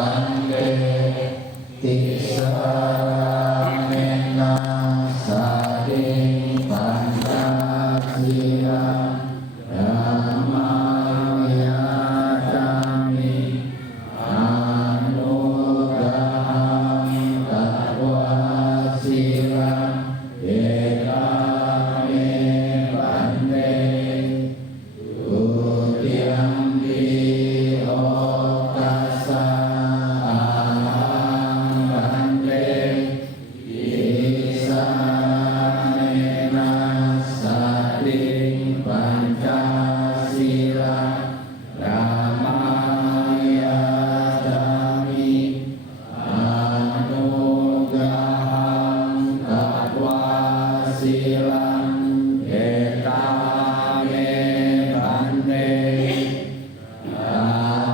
bante tisaramena sading pancasila dhammamiyatami anugahang tatwasilang ekame bante Tutyampi okasa aham bante Isamena sading pancasila dhammamiyatami anugahang tatwasilang ekame bante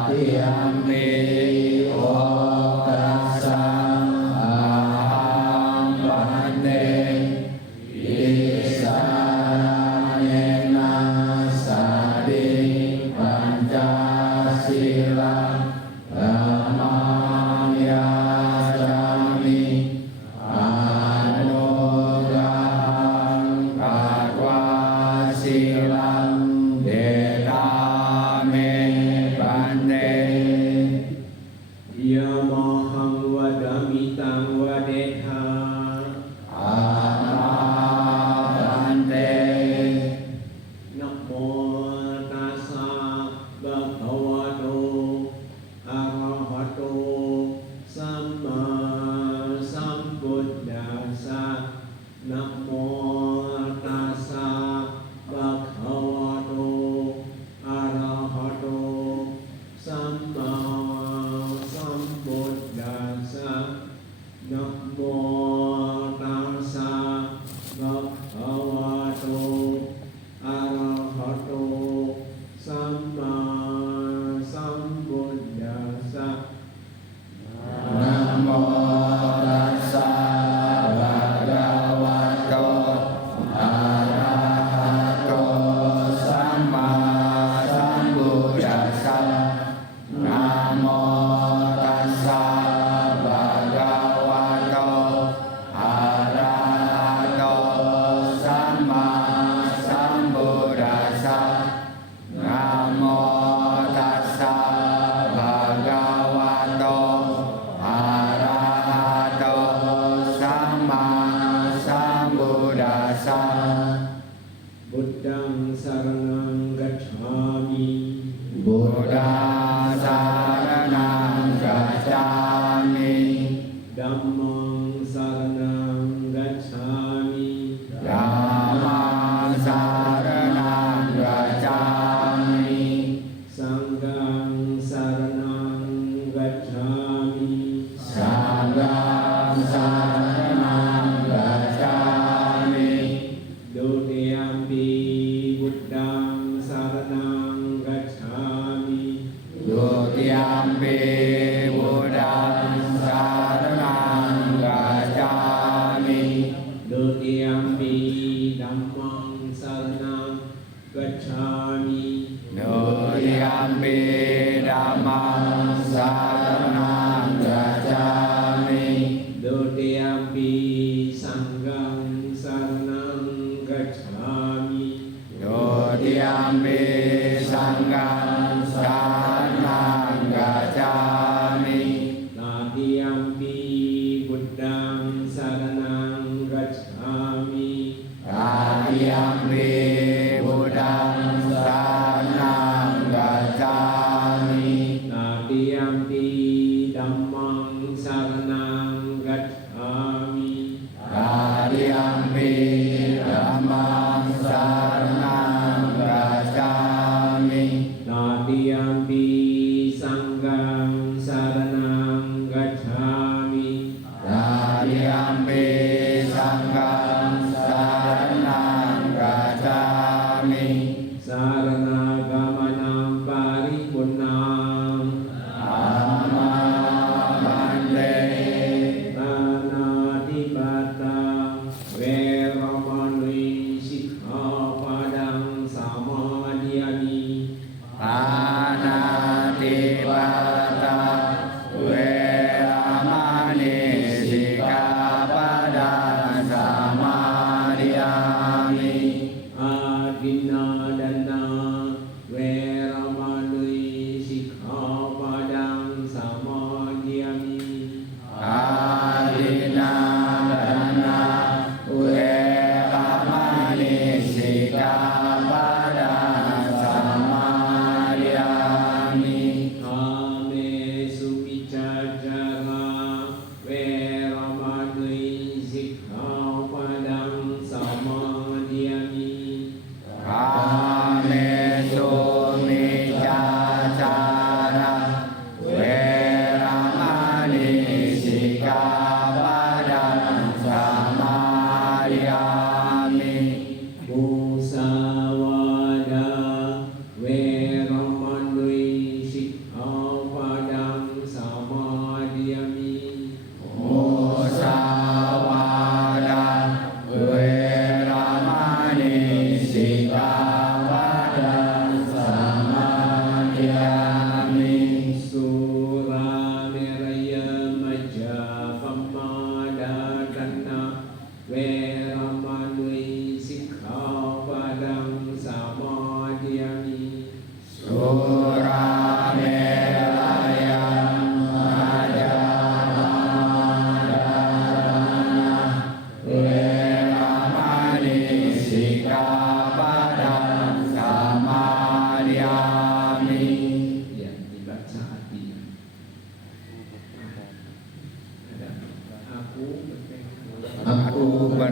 Tutyampi okasa aham bante Isamena sading pancasila dhammamiyatami anugahang tatwasilang ekame bante Yamahang wadamitang wadetha Bante Namo tassa bhagavato arahato samma sambuddhassa Namo tassa bhagavato arahato samma sambuddhassa Namo tassa bhagavato arahato samma sambuddhassa Namo tassa bhagavato arahato samma sambuddhassa Namo tassa bhagavato arahato samma sambuddhassa Namo tassa bhagavato arahato samma sambuddhassa Buddhang saranang gacchami Buddha saranang gacchami Dhammang saranang gacchami Dhammang saranang gacchami Sanghang saranang gacchami Sanghang saranang gacchami Dutiyampi buddhang saranang gacchami Tutyampi buddhang saranang gacchami Dutiyampi dhammang saranang gacchami Tutyampi dhammang saranang gacchami Dutiyampi sanghang saranang gacchami Tutyampi sanghang saranang gacchami Tatiyampi buddhang saranang gacchami Tatyampi buddhang saranang gacchami Tatiyampi dhammang saranang gacchami Tatyampi dhammang saranang gacchami Tatiyampi sanghang saranang gacchami Tatyampi sanghang saranang gacchami Sarana gamanam paripurnam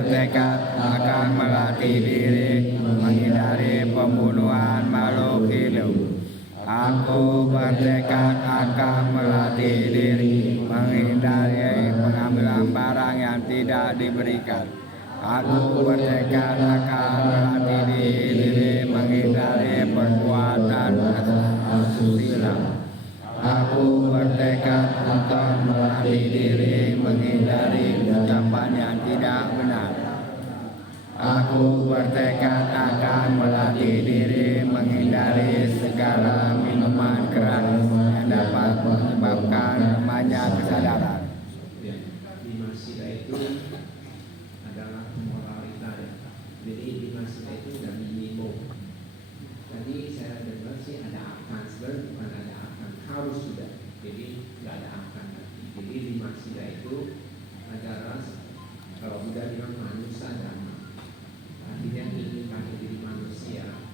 bertekad akan melatih diri menghindari pembunuhan makhluk hidup. Aku bertekad akan melatih diri menghindari pengambilan barang yang tidak diberikan. Aku bertekad akan melatih diri menghindari perbuatan asusila. Aku bertekad akan melatih diri menghindari ucapan yang tidak benar. Aku bertekad akan melatih diri menghindari segala minuman keras yang dapat menyebabkan lemahnya kesadaran. Lima sila itu adalah moralita. Jadi lima sila itu sudah minimum. Tadi saya dengar sih ada akan, sebenarnya bukan ada akan, harus sudah. Jadi nggak ada akan lagi. Jadi lima sila itu adalah kalau udah bilang manusia dhamma, artinya menginginkan diri manusia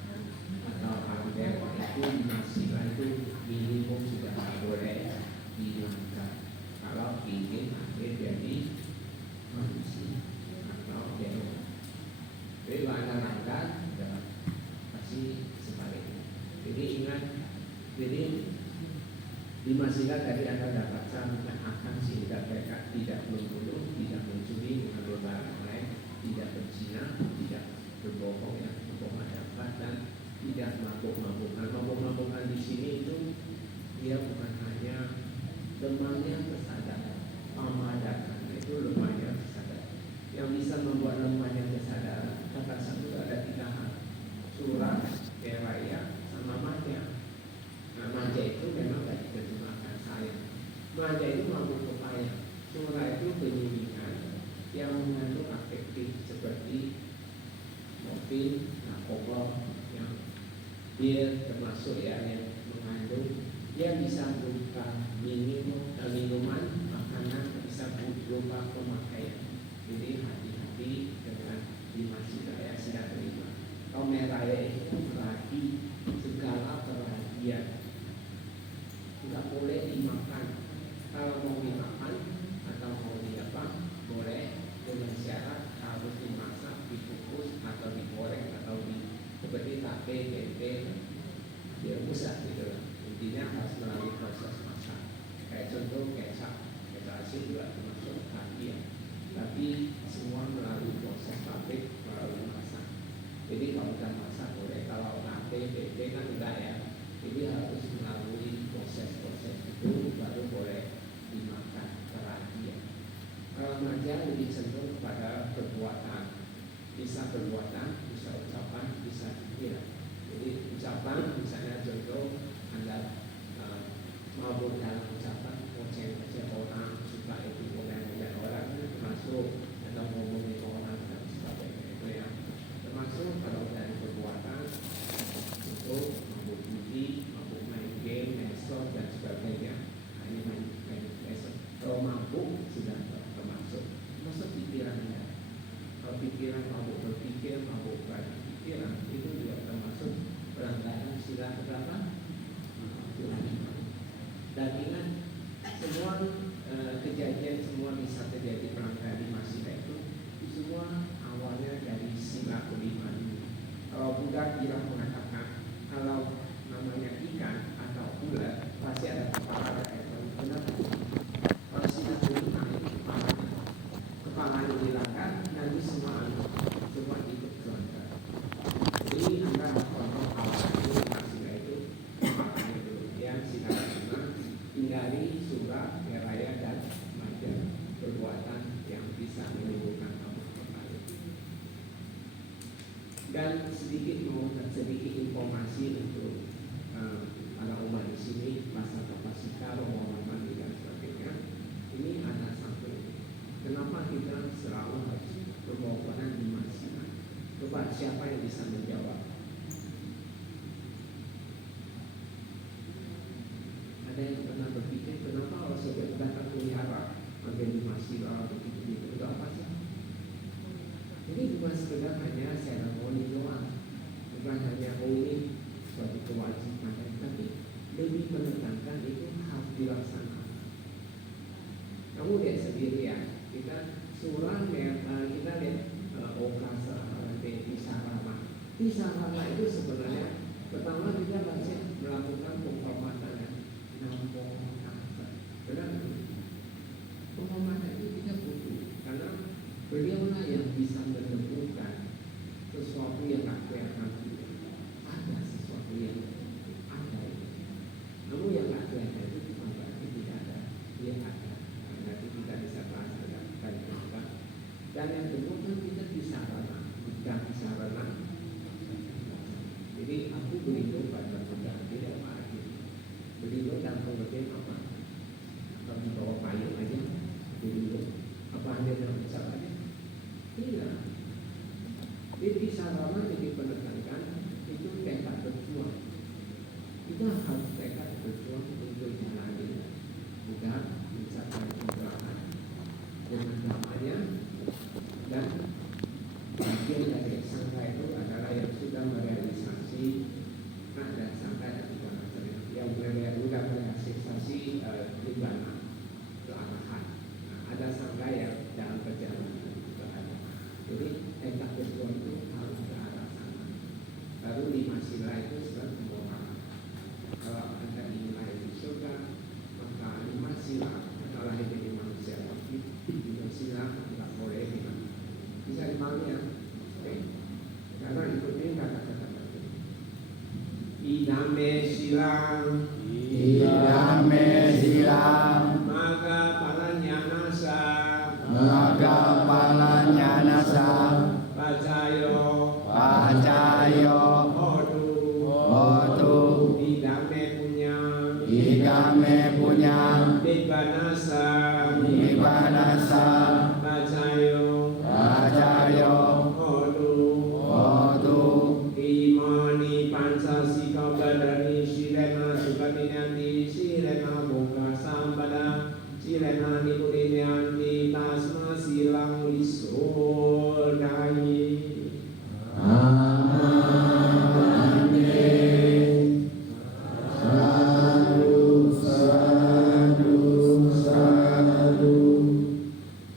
atau alam dewa itu lima sila itu minimum sudah boleh dihilangkan kalau ingin akhir jadi manusia atau dewa. Jadi langkah-langkah pasti sebaliknya. Jadi ingat, jadi lima sila tadi Anda dapatkan akan sehingga mereka tidak membunuh, tidak mencuri, mengambil barang lain, tidak berzina, tidak berbohong yang berbohong dapat, dan tidak mabuk-mabukan. Mabuk-mabukan di sini itu dia bukan hanya lemahnya kesadaran, pamadakan itu lemahnya kesadaran. Yang bisa membuat lemahnya kesadaran kata satu ada tiga hal: surah, keraya, sama maja. Nah, maja itu memang tidak diterjemahkan saya. Maja itu mabuk upaya. Surah itu penyulingan yang mengandung afektif seperti morfin, narkoba, yang dia termasuk ya yang mengandung, dia bisa berupa minuman, makanan, bisa berupa pemakaian. Jadi hati-hati dengan lima sila yang saya terima. Kalau meraya itu berarti segala perhatian, nggak boleh dimakan. Kalau mau dimakan atau mau diapa, boleh dengan syarat harus dimasak, dikukus atau digoreng atau seperti tape, tempe, direbus gitu. Intinya harus melalui proses masak. Kayak contoh kecap asin juga termasuk hati ya. Tapi semua melalui proses pabrik, melalui masak. Jadi kalau kita masak boleh, kalau tape, tempe kan enggak ya. Jadi harus melalui proses-proses itu baru boleh dimakan perhatian. Kalau maja lebih cenderung kepada perbuatan, bisa perbuatan, bisa ucapan, bisa pikiran. Jadi ucapan misalnya contoh Anda mabuk dalam ucapan, ngoceh-ngoceh orang, suka itu ngomong-ngomong orang, termasuk atau ngomongin orang dan sebagainya itu ya. Termasuk kalau dari perbuatan itu mabuk judi, mabuk main game, main slot dan sebagainya. Nah, ini main slot. Kalau mabuk sudah termasuk pikirannya. Kalau pikiran mabuk berpikir, mabuk pikiran itu juga termasuk pelanggaran sila keberapa? Sila 5. Dan ingat, semua kejadian semua bisa terjadi pelanggaran 5 sila itu semua awalnya dari sila kelima ini. Kalau Buddha bilang mengatakan kalau namanya ikan atau ular pasti ada kepala dan ekor. Kenapa? Kalau sila kelima itu kepalanya dilanggar, nanti semua ikut kelanggar. Jadi Anda kontrol awalnya sila itu kepalanya dulu. Yang sila kelima hindari surah, keraya dan maja, perbuatan yang bisa menimbulkan mabuk kembali. Dan sedikit informasi untuk para umat di sini, masa kapasita, rombongan mandi dan sebagainya. Ini ada sampai kenapa kita selalu harus permohonan di masjid. Coba siapa yang bisa menjawab? Ada yang pernah berpikir kenapa kalau sebagai datang pelihara menjadi masjid begitu itu apa sih? Ini bukan sekedar hanya seremoni doang, bukan hanya ini suatu kewajiban, tapi lebih menekankan itu harus dilaksanakan. Kamu lihat sendiri ya, kita surah kita lihat Okasa Tisarama. Tisarama itu sebenarnya pertama dia masih melakukan penghormatan ya. Namo Tassa. Karena penghormatan itu kita butuh karena beliaulah yang bisa menentukan sesuatu yang tak kelihatan. Ada sesuatu yang ada. Namun yang tak kelihatan itu bukan berarti tidak ada. Dia ada. Nanti kita bisa bahas kan apa. Dan yang kedua kan kita bisa ramah, bukan bisa ramah. Jadi aku beribu pada benda tidak mati. Beribu dalam pengertian apa? Kalau bawa payung aja, beribu. Apa hanya dalam ucapan aja? Tidak. Jadi bisa ramah jadi penekankan itu tekad berjuang. Kita harus tekad berjuang untuk jalani, bukan ucapan ucapan dengan namanya. Dan bagian dari sangka itu adalah yang sudah merealisasi ada sangka yang sudah merealisasi nibbana kearahan. Ada sangka yang dalam perjalanan juga ada. Jadi tekad berjuang itu harus ke arah sana. Baru 5 sila itu sebenarnya kemoralan. Kalau Anda ingin lahir di surga, maka 5 sila adalah lahir dari manusia. 5 sila tidak boleh bisa dipahami ya, oke? Karena ikutin kata-kata itu. Idame silang, idame silang, maka palanyanasa, maka palanyanasa, pacayo, pacayo, hotu, idame punya, nibanasa, pacayo, imani pancasika badani silena sukatinyanti silena boga sambada silena nipuninyanti tasma silang lisodai.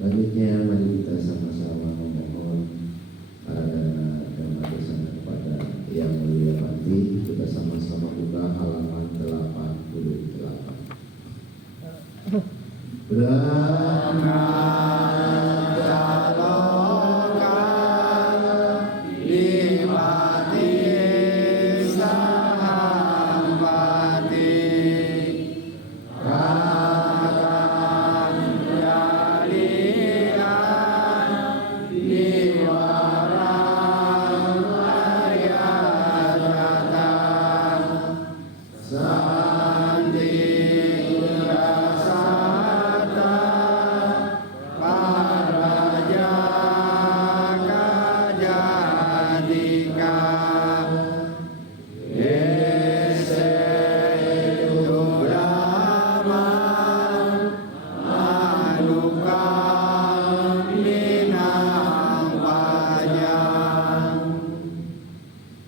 Selanjutnya mari kita sama-sama memohon dan kepada Yang Mulia Bhante. Kita sama-sama buka halaman 88.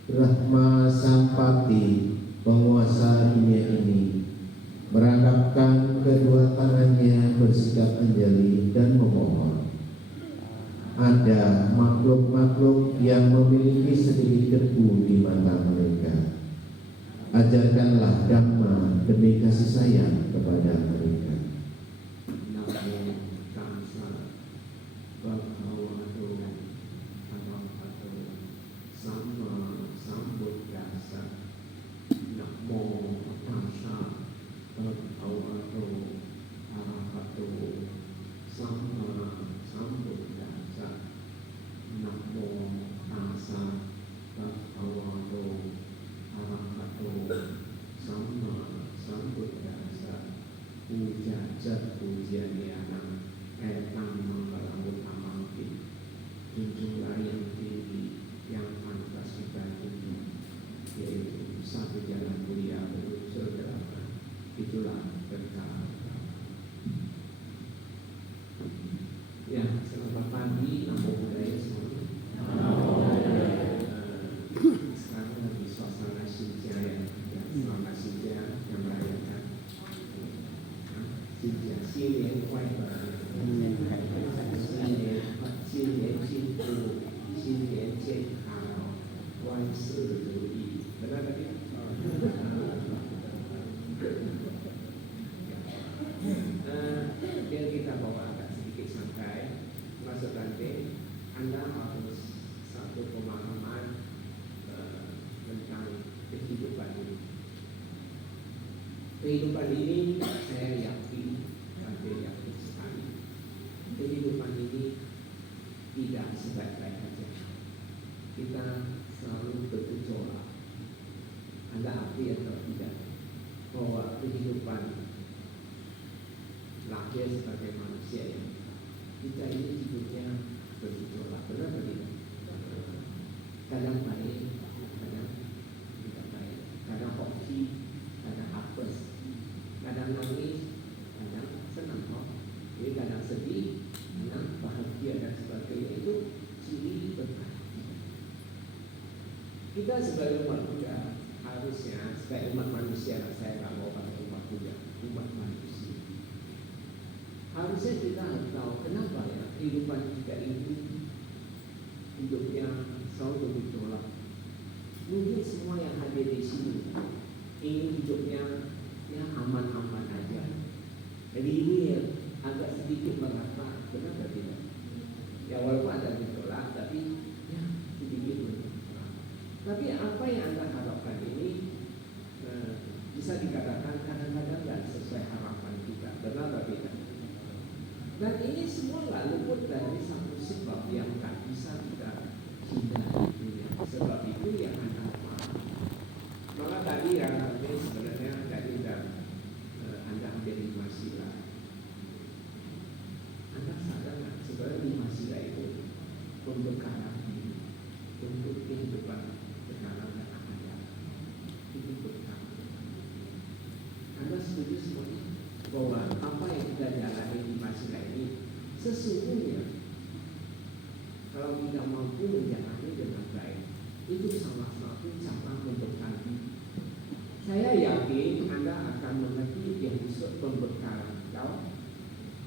Brahma Sampati, penguasa dunia ini, merangkapkan kedua tangannya bersikap anjali dan memohon. Ada makhluk-makhluk yang memiliki sedikit debu di mata mereka. Ajarkanlah Dhamma demi kasih sayang kepada mereka. Junjunglah yang tinggi, yang pantas kita junjung, yaitu satu jalan mulia menuju surga. Itulah berkah. Ya, selamat pagi, namo buddhaya semuanya. Sekarang lagi suasana Shinja ya, selamat Shinja yang merayakan Shinja, Xie Lian Kuai Ba, Xie Lian Xie Tu. 新年健康，万事如意。Benar tadi? Biar kita bawa agak sedikit santai. Maksud nanti Anda harus satu pemahaman tentang kehidupan ini. Kehidupan ini saya yakin, sampai yakin sekali. Kehidupan ini tidak sebaik-baik saja. Kita selalu bergejolak. Anda akui atau tidak bahwa kehidupan lahir sebagai manusia ini, kita ini hidupnya bergejolak. Benar atau tidak? Kadang baik, kadang tidak baik. Kadang hoki, kadang apes. Kadang nangis, kadang senang. Jadi kadang sedih, kadang bahagia dan sebagainya. Itu ciri berkah. Kita sebagai umat Buddha harusnya sebagai umat manusia, saya nggak mau pakai umat Buddha, umat manusia. Harusnya kita harus tahu kenapa ya kehidupan kita ini hidupnya selalu bergejolak. Mungkin semua yang hadir di sini ingin hidupnya ya aman-aman aja. Jadi ini ya, agak sedikit merata, benar atau tidak? Ya walaupun ada gejolak, tapi ya sedikit merata. Tapi apa yang Anda harapkan ini bisa dikatakan kadang-kadang tidak sesuai harapan kita, benar atau tidak? Dan ini semua nggak luput dari satu sebab yang tak bisa kita hindari. Sebab itu yang Anda paham. Maka tadi yang sebenarnya tadi Anda ambil 5 sila. Anda sadar nggak sebenarnya 5 sila itu pembekalan untuk kehidupan sekarang dan akan datang. Itu bekal. Anda setuju semuanya bahwa apa yang kita jalani di 5 sila ini sesungguhnya kalau kita mampu menjalani dengan baik, itu salah satu cara membekal diri. Saya yakin Anda akan mengerti yang disebut pembekalan. Tahu?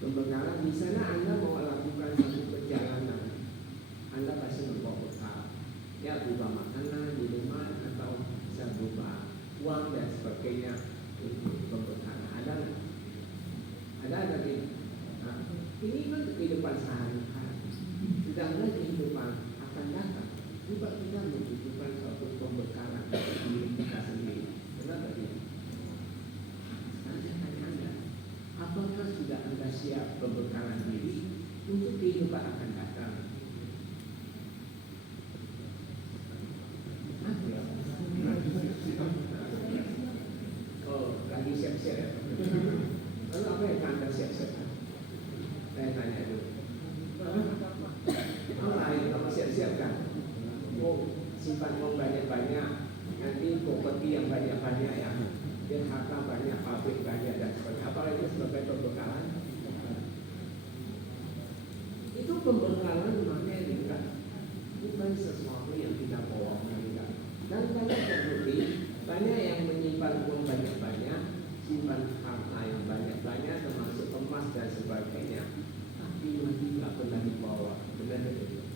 Pembekalan di sana Anda mau lakukan satu perjalanan, Anda pasti membawa bekal. Ya berupa makanan di rumah atau bisa berupa uang dan sebagainya untuk pembekalan. Ada tidak? Nah, ini kan kehidupan sehari-hari. Sedangkan kehidupan akan datang juga kita membutuhkan suatu pembekalan untuk diri kita sendiri. Benar tak? Sekarang saya tanya Anda, apakah sudah Anda siap pembekalan diri untuk kehidupan akan datang? Oh, lagi siap-siap ya? Lalu apa yang Anda siap-siap? Saya tanya dulu. Apa yang kamu siap-siapkan? Oh, simpan uang banyak-banyak, nanti properti yang banyak-banyak ya, dan harta banyak, pabrik banyak dan sebagainya. Apalagi sebagai pembekalan? Itu pembekalan maknanya juga bukan sesuatu yang kita bawa juga. Dan banyak terbukti, banyak yang menyimpan uang banyak-banyak, simpan harta yang banyak-banyak, termasuk emas dan sebagainya, tapi masih tidak pernah dibawa. Benar tidak?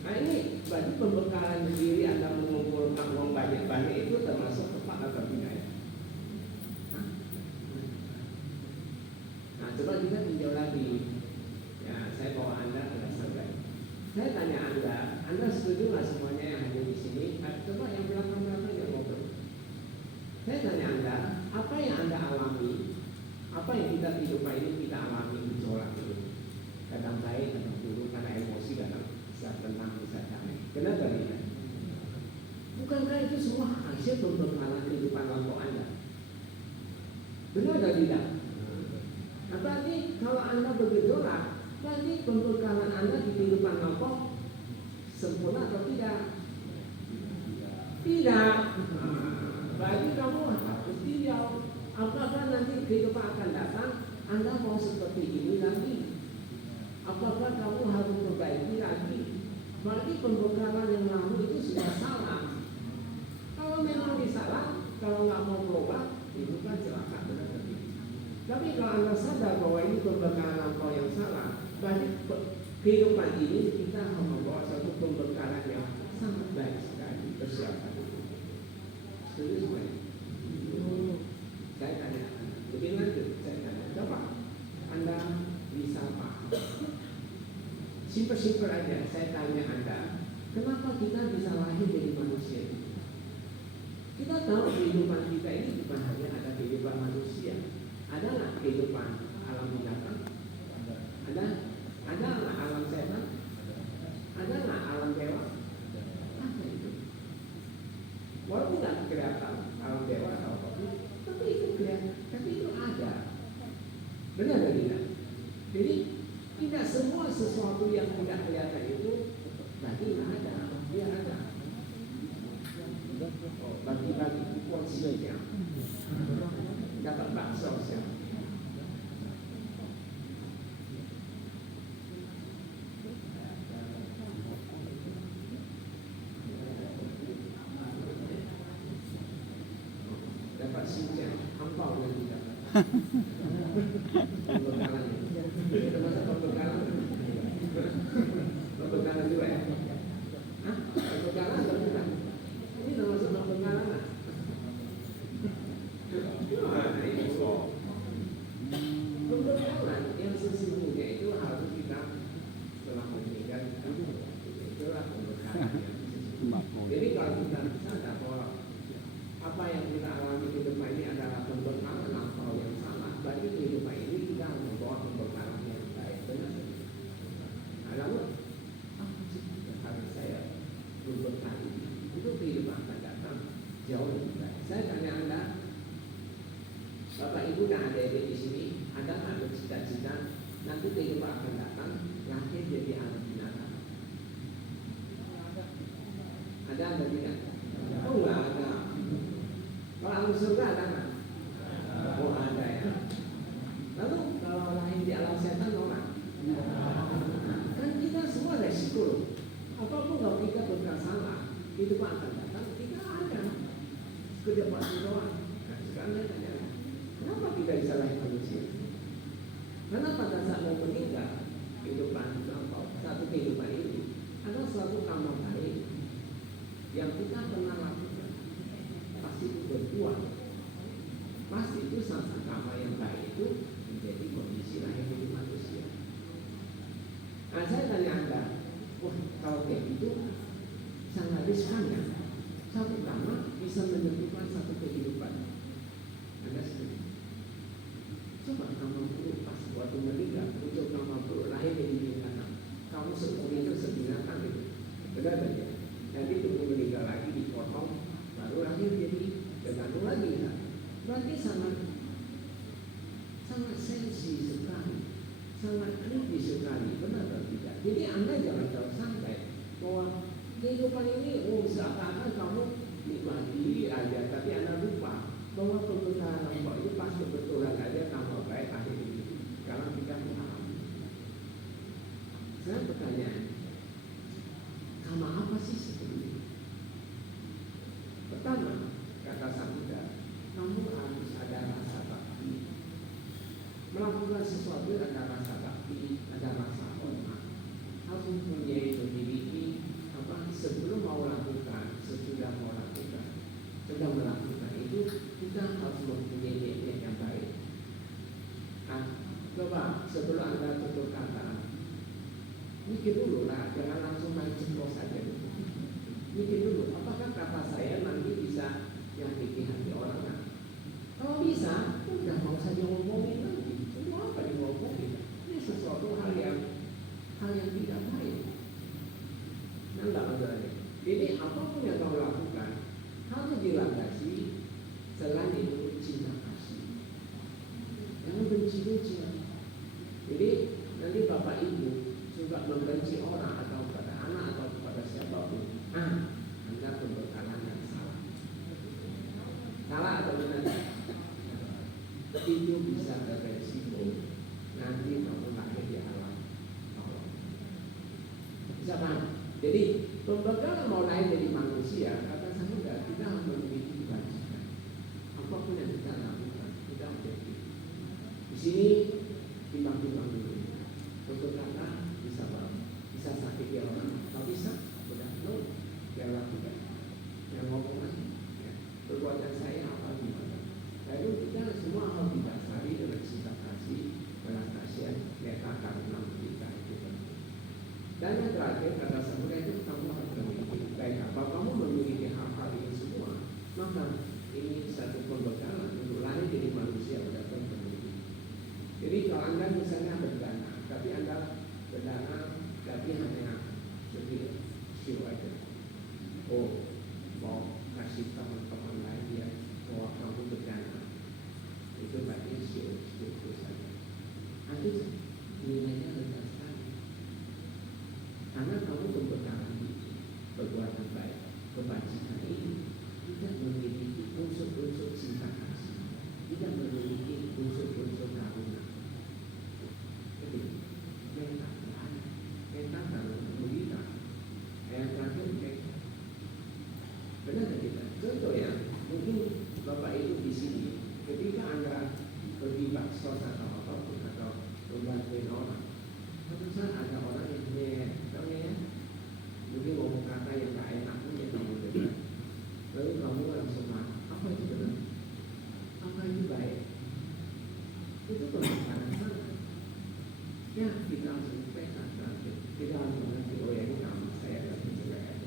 Nah ini berarti pembekalan diri Anda mengumpulkan uang banyak-banyak itu termasuk tepat atau tidak ya? Nah coba kita tinjau lagi. Ya saya bawa Anda ke dasar. Saya tanya Anda setuju nggak semuanya yang hadir di sini? Coba yang belakang-belakang yang ngobrol. Saya tanya Anda, apa yang Anda alami? Apa yang kita kehidupan ini kita alami gejolak ini? Kadang baik, kadang buruk, kadang emosi, kadang bisa tenang, bisa damai. Kenapa tidak? Bukankah itu semua hasil pembekalan kehidupan lampau Anda? Benar atau tidak? Nah, berarti kalau Anda bergejolak, berarti pembekalan Anda di kehidupan lampau sempurna atau tidak? Tidak. Berarti kamu harus tinjau. Apakah nanti kehidupan akan datang Anda mau seperti ini lagi? Apakah kamu harus perbaiki lagi? Berarti pembekalan yang lalu itu sudah salah. Kalau memang disalah, kalau nggak mau berubah, itu kan celaka benar tadi. Tapi kalau Anda sadar bahwa ini pembekalan lampau yang salah, berarti kehidupan ini kita membawa satu pembekalan yang sangat baik sekali, persiapan. Setuju semuanya? Saya tanya, lebih lanjut, saya tanya, coba Anda bisa paham? Simpel-simpel aja, saya tanya Anda, kenapa kita bisa lahir dari manusia? Kita tahu kehidupan kita ini bukan hanya ada kehidupan manusia. Ada nggak kehidupan alam binatang? Ada? Ada nggak alam setan? Ada nggak alam dewa? Apa itu? Walaupun nggak kelihatan alam dewa atau apa, tapi itu kelihatan, tapi itu ada. Benar nggak tidak? Jadi tidak semua sesuatu yang tidak kelihatan itu berarti nggak ada. Dia ada. Oh, bagi-bagi kuat siapa? Dapat bakso siapa? Dapat sincang, hampau yang tidak. Pembekalan. Ini termasuk pembekalan. Pembekalan juga ya? Hah? Pembekalan atau bukan? Ini termasuk pembekalan lah. Pembekalan yang sesungguhnya itu harus kita setelah meninggal itulah pembekalan yang sesungguhnya. Jadi kalau kita sadar bahwa apa yang kita alami kehidupan ini adalah pembekalan lampau yang salah, berarti kehidupan ini kita membawa pembekalan yang baik. Benar? Nah, lalu apa sih yang harus saya berbekal ini? Itu kehidupan akan datang jauh lebih baik. Saya tanya Anda, Bapak Ibu dan adik-adik di sini, ada nggak bercita-cita nanti kehidupan akan datang lahir jadi anak binatang? Ada atau tidak? Oh nggak ada. Kalau alam surga ada nggak? Oh ada ya. Lalu kalau lahir di alam setan orang? Kan kita semua resiko. Apapun kalau kita berbuat salah, itu akan datang. Kita ada kerja pasti doang. Nah, sekarang saya tanya, kenapa kita bisa lahir manusia? Karena pada saat mau meninggal, kehidupan satu kehidupan ini ada suatu amal baik yang kita pernah lakukan. Pasti itu berbuah. Pasti itu salah amal yang baik itu menjadi kondisi lahir dari manusia. Nah, saya tanya Anda, wah kalau kayak gitu sangat riskan ya. Satu kamar bisa menentukan satu kehidupan. Anda setuju? Coba kamu buruk pas waktu meninggal, untuk kamu buruk lahir dari binatang. Kamu seumur itu sebinatang itu. Benar saja. Nanti tunggu meninggal lagi dipotong, baru lahir jadi tergantung lagi. Kan? Berarti sangat sensi sekali, sangat kritis sekali. Benar atau tidak? Jadi Anda jangan terlalu sampai bahwa kehidupan ini, seakan-akan kamu nikmati aja, tapi Anda lupa bahwa pembekalan lampau itu pas kebetulan aja kamu baik akhir ini. Sekarang kita mengalami. Saya pertanyaan, sama apa sih sebetulnya? Pertama, kata sang Buddha, kamu harus ada rasa bakti. Melakukan sesuatu ada rasa bakti, ada rasa hormat. Harus mempunyai memiliki apa sebelum mau lakukan, sesudah mau lakukan, sedang melakukan itu kita harus mempunyai niat yang baik. Nah, coba sebelum Anda tutur kata, mikir dulu lah, jangan langsung main ceplos saja dulu. Mikir dulu, apakah kata saya nanti bisa menyakiti hati orang? Nah, kalau bisa, udah mau saja ngomongin lagi. Itu apa diomongin? Ini sesuatu hal yang tidak baik. Nah, enggak ada. Jadi apapun yang kamu lakukan harus dilandasi selain itu cinta kasih. Jangan benci-benci. Jadi nanti Bapak Ibu suka membenci orang atau pada anak atau kepada siapapun, Anda pembekalan yang salah. Salah atau benar? Itu bisa beresiko nanti kamu lahir di alam Allah. Bisa paham? Jadi pembekalan mau lahir dari manusia, kata saya enggak, kita harus memiliki kewajiban. Apapun yang kita lakukan, kita objektif. Di sini timbang-timbang dulu. Untuk kata bisa bangun. dia orang, nggak bisa, udah no, jangan lakukan, yang ngomong lagi, ya. Perbuatan saya apa gimana? Lalu kita semua harus didasari dengan sikap kasih, belas kasihan, mereka karena kita itu penting. Dan yang terakhir kata Samuel itu kamu harus memiliki baik apa kamu memiliki hal-hal ini semua, maka ini satu pembekalan untuk lahir jadi manusia udah penting. Jadi kalau anda misalnya berdana, tapi anda berdana tapi hanya sedikit show aja. Oh, mau kasih teman-teman lain dia bahwa kamu berdana, itu berarti show saja. Nanti nilainya rendah sekali. Karena kamu berbekalan perbuatan baik, kebajikan ini tidak memiliki unsur-unsur cinta kasih, tidak memiliki unsur-unsur karunia. Jadi, mental ada, mental kalau berita, yang terakhir mental. Benar tak kita? Contoh ya, mungkin bapak ibu di sini, ketika anda pergi baksos atau apapun atau membantuin orang, tentu saja ada orang yang mungkin ngomong kata yang tak enak pun yang kamu dengar. Lalu kamu langsung marah. Apa itu benar? Apa itu baik? Itu pembicaraan sana. Ya kita harus menyesuaikan. Kita harus mengerti oh ya ini nama saya dan menyesuaikan.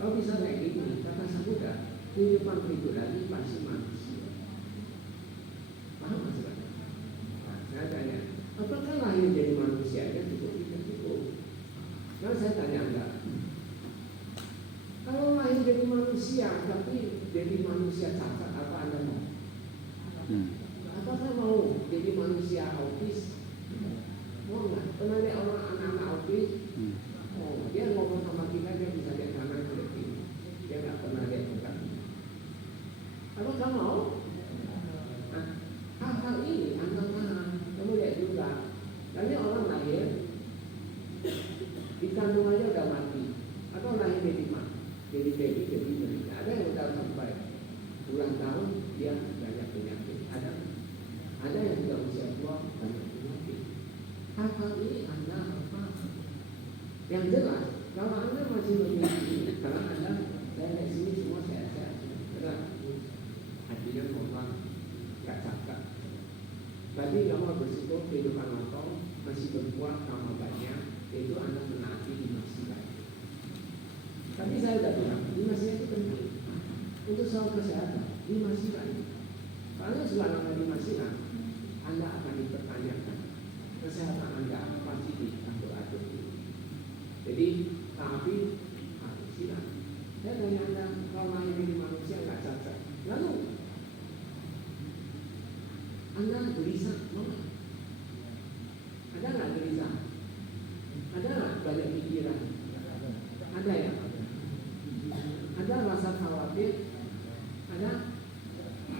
Kalau bisa kayak gini, kata Samuda, kehidupan pribadi pasti manusia. Paham maksudnya? Nah, saya tanya, apakah lahir jadi manusia? Ya cukup, tidak cukup. Kalau saya tanya enggak. Kalau lahir jadi manusia, tapi jadi manusia cacat, apa Anda mau? Apakah mau jadi manusia autis? Mau nggak? Pernah lihat orang anak-anak autis? Oh, dia ngomong sama kita, dia bisa lihat kanan ke kiri. Dia nggak pernah lihat muka. Apakah mau? Nah, hal-hal ini Anda paham. Kamu lihat juga. Banyak orang lahir di kandung aja udah mati, atau lahir jadi mati. Jadi baby meninggal. Ada yang sudah sampai ulang tahun dia banyak penyakit. Ada yang sudah usia tua banyak penyakit. Hal-hal ini Anda apa? Yang jelas kalau Anda masih memiliki, kalau Anda saya lihat sini semua sehat-sehat, benar. Hatinya normal, nggak cakap. Tadi kamu bersyukur kehidupan lapang masih berbuah sama banyak, itu Anda menaati dimensi lain. Tapi saya sudah bilang, dimensinya itu penting untuk soal kesehatan, dimensikan. Kalau selama dimensikan, Anda akan dipertanyakan kesehatan Anda pasti diatur-atur. Jadi, tapi harus silakan. Saya tanya Anda, kalau lahir jadi manusia nggak cacat, lalu Anda gelisah, mana? Ada nggak gelisah? Ada nggak banyak pikiran? Ada ya? Ada rasa khawatir, ada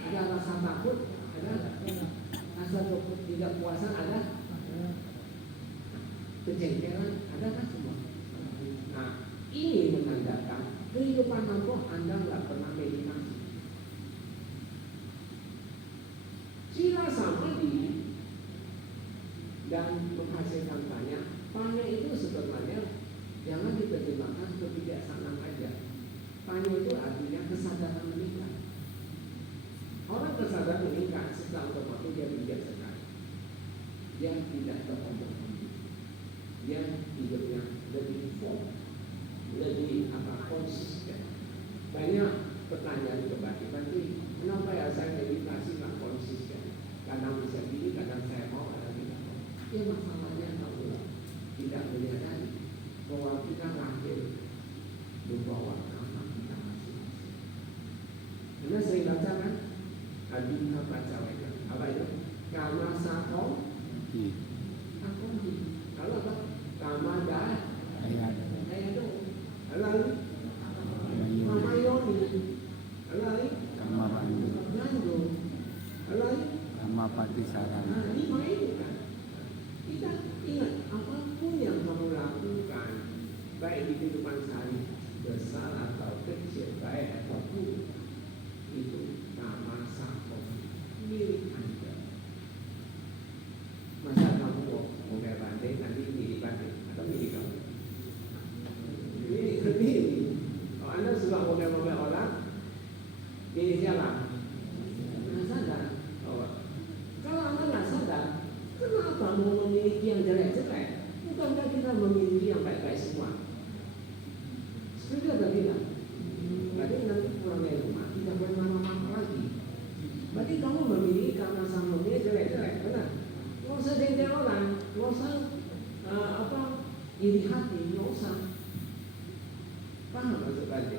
rasa takut, ada rasa tidak puasan, ada kejengkelan, ada kan semua. Nah, ini menandakan kehidupan Anda nggak pernah meditasi. Sila samadhi dan menghasilkan banyak itu sebenarnya jangan diterjemahkan kebijaksanaan aja. Tanya itu artinya kesadaran meningkat. Orang kesadaran meningkat setelah otomatis dia bijaksana. Dia tidak terombang-ambing. Dia hidupnya lebih firm, lebih konsisten. Banyak pertanyaan kebanyakan kenapa ya saya meditasi nggak konsisten? Kadang bisa gini, kadang saya mau, kadang tidak mau. Ya masalahnya kamu tidak menyadari bahwa kita lahir membawa karma kita masing-masing. Karena sering baca kan, Adinka baca mereka apa itu? Karma sako, akomdi. Kalau apa? Karma dah, saya itu, lalu karma yoni, lalu Karma Pandu, Nando, lalu Karma Patisaran. Nah, 5 itu kan. Kita ingat apapun yang kamu lakukan, baik di memiliki yang jelek-jelek, bukankah kita memiliki yang baik-baik semua? Setuju atau tidak? Berarti nanti pulang dari rumah tidak boleh marah-marah lagi. Berarti kamu memiliki karena sambalnya jelek-jelek, benar? Nggak usah jengkel orang, nggak usah iri hati, nggak usah. Paham maksud tadi?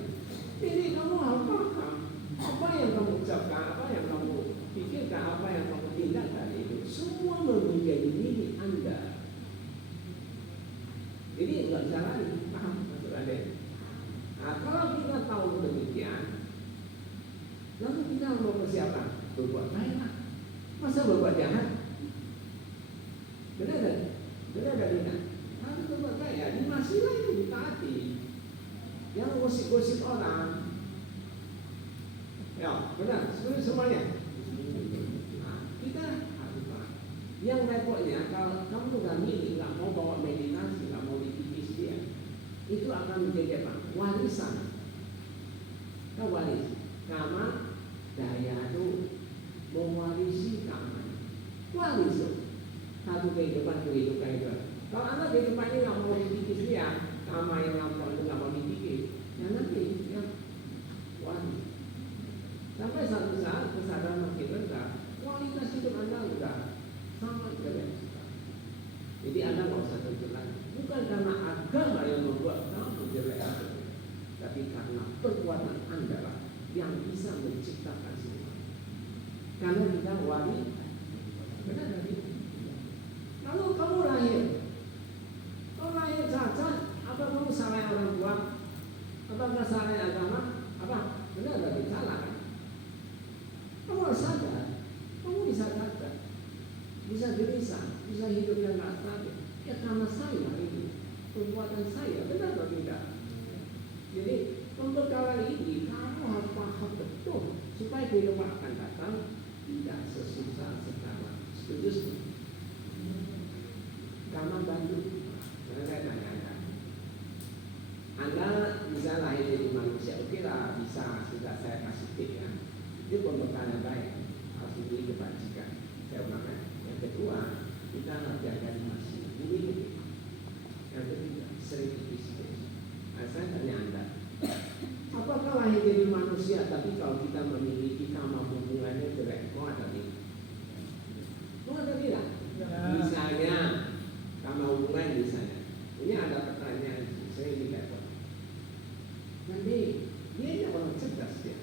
Jadi kamu harus paham apa yang kamu ucapkan, apa yang kamu pikirkan, apa yang kamu tindakan itu semua menjadi milik Anda. Jadi nggak bisa lagi, paham maksud tadi? Nah, kalau kita tahu demikian, lalu kita mau persiapan berbuat baik, masa berbuat jahat? Benar tak? Benar tak tidak? Harus berbuat baik, ya dimasilah itu ditaati. Yang gosip-gosip orang, ya benar, semuanya. Nah, kita harus paham. Yang repotnya kalau kamu udah milih, nggak mau bawa meditasi, nggak mau dikikis dia, itu akan menjadi apa? Warisan. Kau waris, karena daya itu mewarisi kamu. Waris itu satu kehidupan itu. Kalau anda kehidupan ini nggak mau dikikis dia, sama yang lampau itu nggak mau dikikis, ya nanti ya waris. Sampai satu saat kesadaran makin rendah, kualitas hidup anda sudah sangat jelek. Jadi anda nggak usah terjun lagi. Bukan karena agama yang membuat kamu jelek, tapi karena perbuatan anda lah yang bisa menciptakan semua. Karena kita waris, benar tadi. Kalau kamu lahir cacat, apa kamu salah orang tua? Apakah salah agama? Apa? Benar tadi, salah kan? Kamu harus sadar, kamu bisa cacat, bisa gelisah, bisa hidup yang tidak stabil. Ya karena saya ini, perbuatan saya, benar atau tidak? Jadi untuk kali ini kamu harus paham betul supaya kehidupan akan datang tidak sesusah sekarang. Setuju? Kamu bantu. Saya tanya Anda bisa lahir jadi manusia, oke lah, bisa, sudah saya kasih tip ya. Itu pembekalan baik, harus diberi kebajikan. Saya ulangi. Yang kedua, kita harus jaga masih. Ini yang ketiga, sering bisnis. Nah, saya tanya Anda, apakah lahir jadi manusia tapi kalau kita memiliki kamar hubungannya jelek, mau ada tidak? Mau ada tidak? Misalnya kamar hubungan misalnya. Ini ada pertanyaan saya ini dapat. Nanti dia ini orang cerdas dia.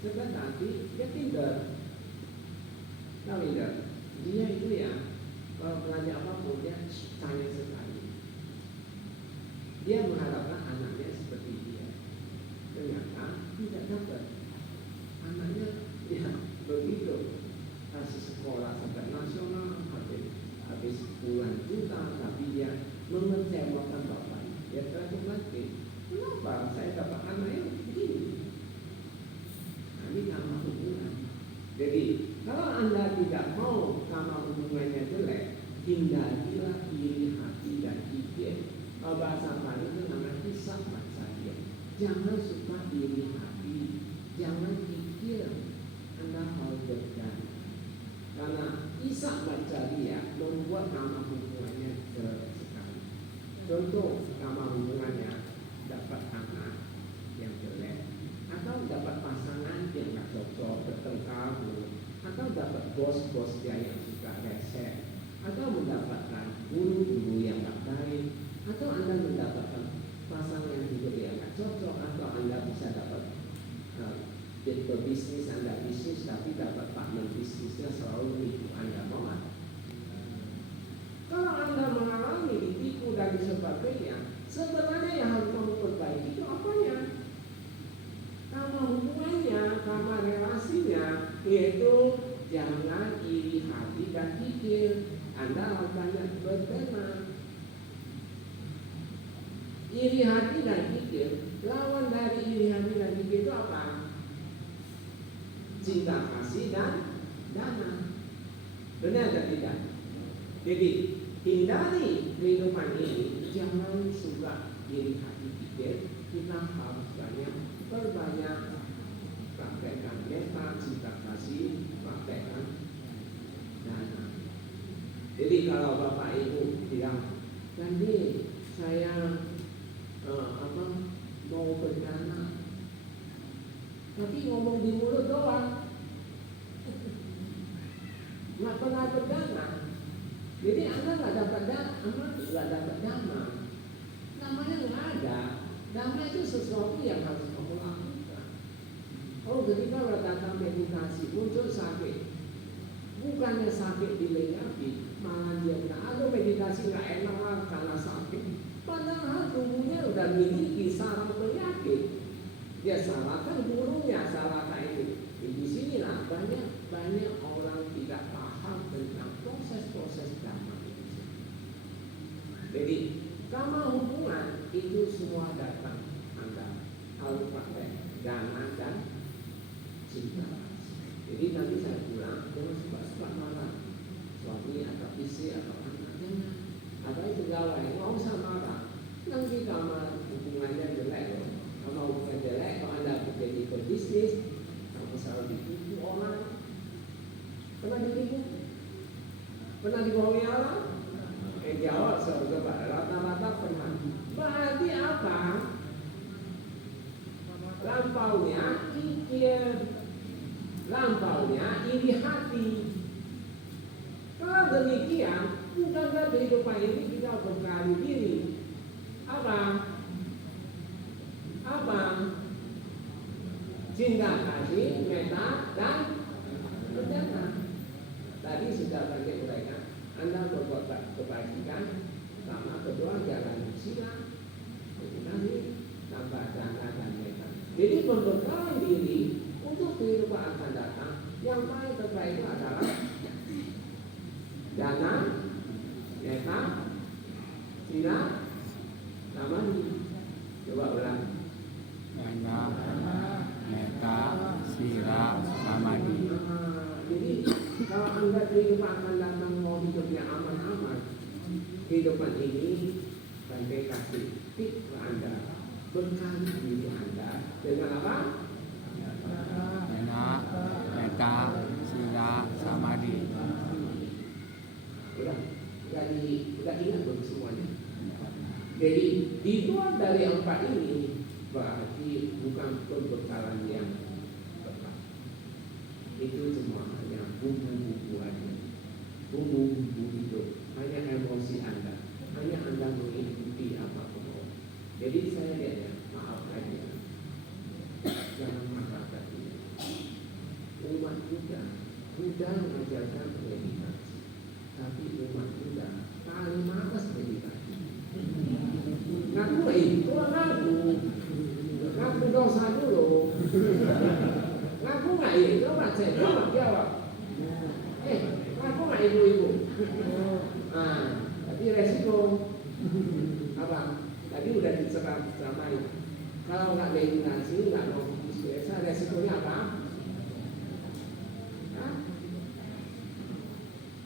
Cerdas nanti dia pintar. Tahu tidak? Dia itu ya kalau belajar apapun dia sayang sekali. Dia mengharapkan anaknya seperti dia. Ternyata tidak dapat. Anaknya ya begitu. Kasih sekolah sampai nasional habis puluhan juta, tapi dia mengecewakan bapaknya. Dia terlalu lagi. Kenapa saya dapat anak yang begini? Nah, ini kamar hubungan. Jadi kalau Anda tidak mau kamar hubungannya jelek, hindarilah iri hati dan kikir. Kalau bahasa Bali itu namanya hisab masalah. Jangan suka iri hati, jangan kikir. Anda harus berjaya. Karena hisab masalah membuat kamar hubungannya jelek sekali. Contoh kamar hubungannya dapat anak yang jelek, atau dapat pasangan yang tak cocok, bertengkar, atau dapat bos dia yang suka resek, atau mendapatkan guru yang tak baik, atau Anda mendapatkan pasangan yang hidup yang tak cocok, atau Anda bisa dapat berbisnis, Anda bisnis tapi dapat partner bisnisnya selalu menipu Anda, mau nggak? Kalau Anda mengalami ditipu dan sebagainya, sebenarnya yang harus kamu perbaiki itu apanya? Kamar hubungannya, kamar relasinya, yaitu jangan iri hati dan kikir. Anda harus banyak berbenah. Iri hati dan kikir, lawan dari iri hati dan kikir itu apa? Cinta kasih dan dana. Benar atau tidak? Jadi hindari kehidupan ini, jangan suka iri hati kikir. Kita harus perbanyak praktekkan meta, cinta kasih, praktekkan dana. Jadi kalau Bapak Ibu bilang, nanti saya mau berdana, tapi ngomong di mulut doang, nggak pernah berdana. Jadi Anda nggak dapat dana. Namanya nggak ada. Dana itu sesuatu yang harus kamu lakukan. Oh, ketika datang meditasi muncul sakit, bukannya sakit dilenyapin, malah dia bilang, aduh meditasi nggak enak lah karena sakit. Padahal tubuhnya udah miliki saraf penyakit. Dia salahkan gurunya, salahkan itu. Di sinilah banyak orang tidak paham tentang proses-proses dhamma itu. Jadi karma hubungan itu semua datang Anda harus pakai dana dan cinta. Jadi nanti saya pulang jangan suka-suka marah suami atau istri atau anak, jangan. Atau pegawai nggak usah marah. Nanti kalau hubungannya jelek, kalau hubungan jelek, kalau Anda jadi berbisnis, kamu selalu ditipu orang. Pernah ditipu? Pernah dibohongi orang? Jawab coba rata-rata pernah. Berarti apa? Lampaunya kikir, lampaunya iri hati. Kalau demikian, bukankah kehidupan ini kita berkali diri? Apa? Cinta kasih, meta, dan berjana. Tadi sudah pakai uraikan. Anda berbuat kebajikan, sama kedua jalan sila, meditasi, tambah dana dan meta. Jadi pembekalan diri untuk kehidupan akan datang yang paling terbaik itu adalah dana, meta, sila, samadhi. Coba ulang. Dana, meta, sila, samadhi. Jadi kalau Anda kehidupan akan datang mau hidupnya aman-aman, kehidupan ini sampai kasih tip ke Anda, bekali diri Anda dengan apa? Dana, meta, sila, samadhi. Udah ingat belum semuanya? Jadi di luar dari 4 ini berarti bukan pembekalan yang tepat. Itu semua hanya bumbu-bumbu aja, bumbu-bumbu hidup, hanya emosi Anda, hanya Anda mengikuti apapun. Jadi saya lihatnya, maaf aja, jangan marahkan dia. Umat Buddha mengajarkan meditasi, tapi umat Buddha paling malas meditasi. Ngaku ngaku dosa dulu. Ngaku nggak ya? Coba saya jawab. Ngaku nggak ibu-ibu? Tapi resiko apa? Tadi udah diceramai. Kalau nggak meditasi, nggak mau biasa, resikonya apa?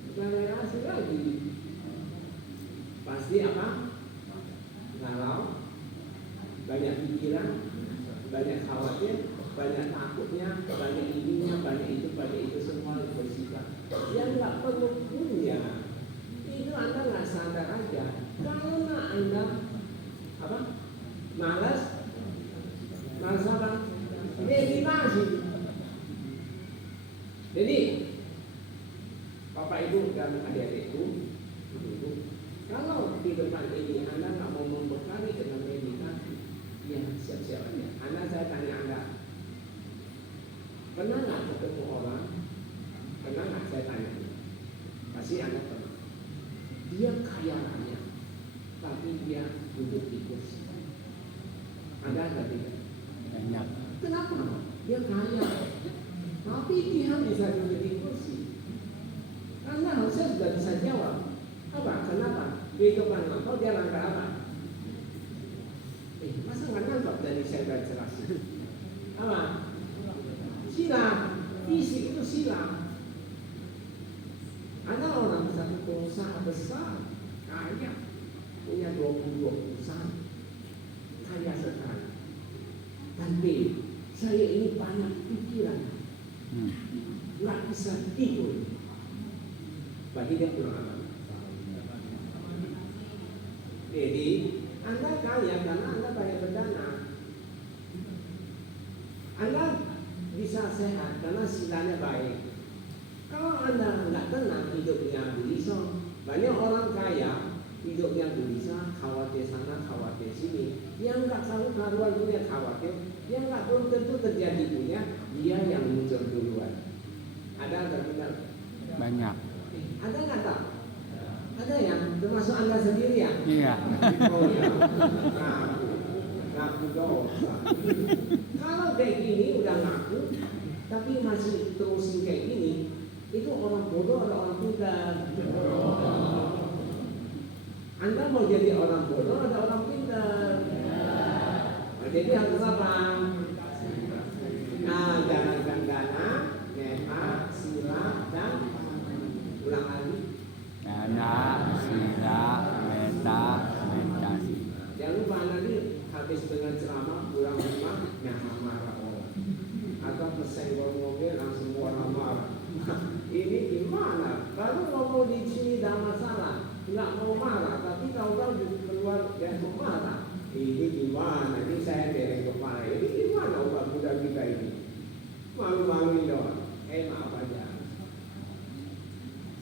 Bukan relasi lagi. Pasti apa? Galau, banyak pikiran, banyak khawatir, banyak takutnya, banyak ininya, banyak itu semua bersifat yang nggak perlu punya. Itu Anda nggak sadar aja karena Anda apa? Malas apa? Meditasi. Jadi Bapak Ibu dan adik-adikku, kalau di depan ini Anda nggak mau membekali dengan meditasi, ya siap-siap aja. Saya tanya Anda, pernah nggak ketemu orang? Pernah nggak saya tanya? Pasti Anda pernah. Dia kaya raya, tapi dia duduk di kursi. Ada nggak tidak? Banyak. Kenapa? Dia kaya, tapi dia bisa duduk di kursi. Anda harusnya sudah bisa jawab. Apa? Kenapa? Kehidupan lampau dia langkah apa? Masa nggak nangkap dari saya jelas? Apa? Sila, fisik itu sila. Ada orang satu pengusaha besar, kaya, punya 22 perusahaan, kaya sekali. Tapi saya ini banyak pikiran, nggak bisa tidur. Bagi dia kurang apa? Jadi Anda kaya karena Anda banyak berdana. Anda bisa sehat karena silanya baik. Kalau Anda nggak tenang, hidupnya gelisah. Banyak orang kaya hidupnya gelisah, khawatir sana, khawatir sini. Yang nggak selalu karuan punya khawatir, yang nggak belum tentu terjadi punya, dia yang muncul duluan. Ada nggak benar? Banyak. Ada nggak tak? Ada yang termasuk Anda sendiri ya? Iya. Oh ya, ngaku dosa. Kalau kayak gini udah ngaku, tapi masih terusin kayak gini, itu orang bodoh atau orang pintar? Anda mau jadi orang bodoh atau orang pintar? Nah, jadi harus apa? Nah, jalankan dana, meta, sila, dan ulang lagi. Dana, sila, meta, meditasi. Jangan lupa nanti habis dengan ceramah pulang rumah marah orang. Atau kesenggol mobil langsung marah. Ini gimana? Kalau ngomong di sini tidak masalah, nggak mau marah, tapi kalau keluar dan mau marah, ini gimana? Ini saya dereng kepala. Ini gimana umat muda kita ini? Malu-maluin doang. Maaf aja.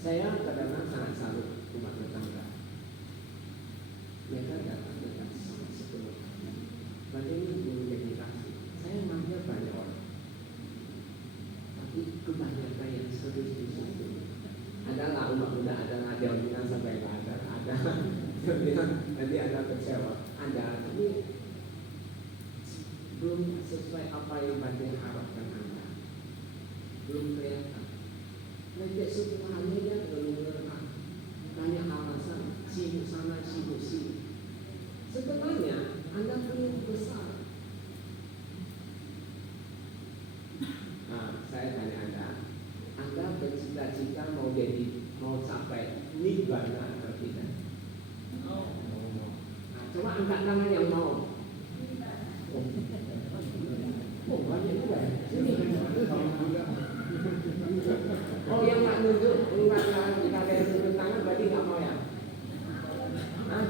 Saya kadang-kadang sangat salut umat tetangga. Mereka datang dengan sangat sepenuh hati. Padahal ini belum meditasi. Saya manggil banyak orang. Tapi kebanyakan yang serius di situ. Adalah umat muda, adalah ada yang bilang sampai nggak ada. Yang bilang nanti ada kecewa. Ada, tapi belum sesuai apa yang Bapak harapkan Anda. Belum kelihatan. Mereka semuanya dia belum banyak alasan, sibuk sana, sibuk sini. Sebenarnya Anda perlu besar. Nah, saya tanya Anda bercita-cita mau capai nibbana atau tidak? Nah, coba angkat tangan yang mau. Oh, banyak juga. Sini. Oh, yang nggak nunjuk, nggak ada yang nunjuk tangan, berarti nggak mau ya? Hah?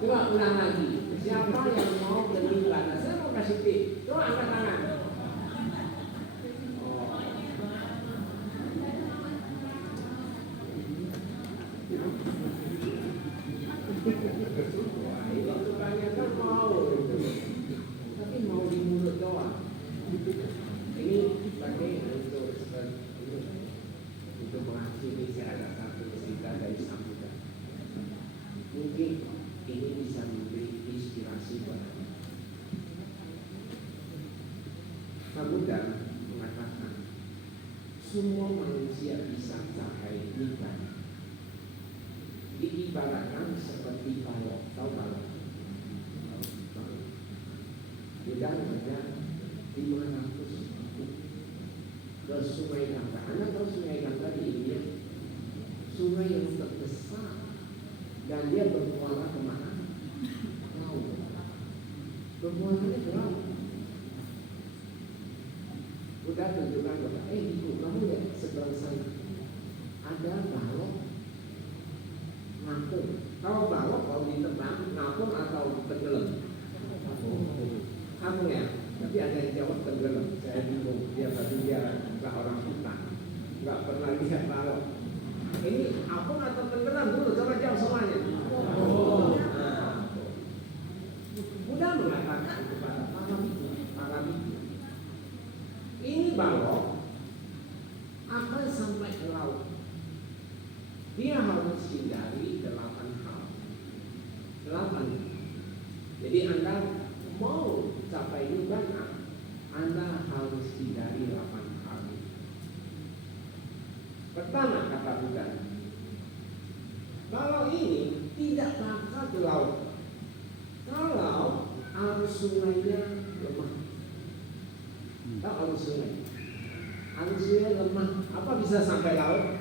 Coba ulang lagi. Siapa yang mau beribadah? Saya mau kasih tip. Coba angkat tangan. Oh. Wah, ini kebanyakan mau, tapi mau di mulut doang. Ini pakai untuk mengakhiri saya ada satu cerita dari Sang Buddha. Mungkin ini bisa memberi inspirasi buat kita. Sang Buddha mengatakan semua manusia bisa capai nibbana. Diibaratkan seperti balok, tahu balok? Buddha ada 500 ke Sungai Gangga. Anda tahu Sungai Gangga di India? Sungai yang terbesar dan dia bermuara kemana? Laut. Bermuaranya ke laut. Udah tunjukkan bahwa, ibu kamu lihat seberang sana ada balok ngapung. Kalau balok kalau ditebang ngapung atau tenggelam? Ngapung ya. Tapi ada yang jawab tenggelam. Saya bingung. Dia tadi dia nggak orang hutan, nggak pernah lihat balok. Ini apung atau tenggelam dulu? Coba jawab semuanya. Nah, Buddha mengatakan kepada para biku, ini balok akan sampai ke laut. Dia harus hindari 8 hal. 8. Jadi Anda mau capai nibbana, Anda harus hindari 8 hal. Pertama kata Buddha, kalau ini tidak bakal ke laut. Kalau arus sungainya lemah. Tahu arus sungai? Arus sungai lemah, apa bisa sampai laut?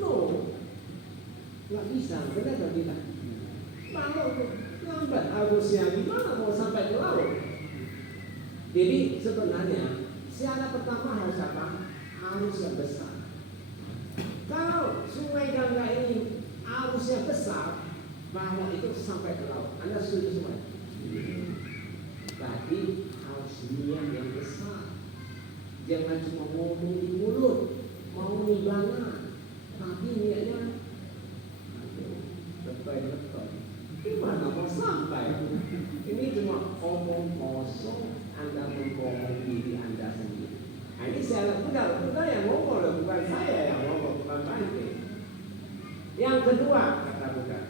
No, nggak bisa. Benar nggak kita? Kalau lambat arusnya, gimana mau sampai ke laut? Jadi sebenarnya syarat pertama harus apa? Arus yang besar. Kalau Sungai Gangga ini arusnya besar, bawah itu sampai ke laut. Anda setuju semua? Berarti harus niat yang besar. Jangan cuma ngomong di mulut, mau nimbana, tapi niatnya betul. Gimana mau sampai? Ini cuma omong kosong, Anda membohong diri Anda sendiri. Nah, ini saya lakukan, bukan yang ngomong, bukan saya yang ngomong, bukan Bante. Yang kedua, kata Buddha,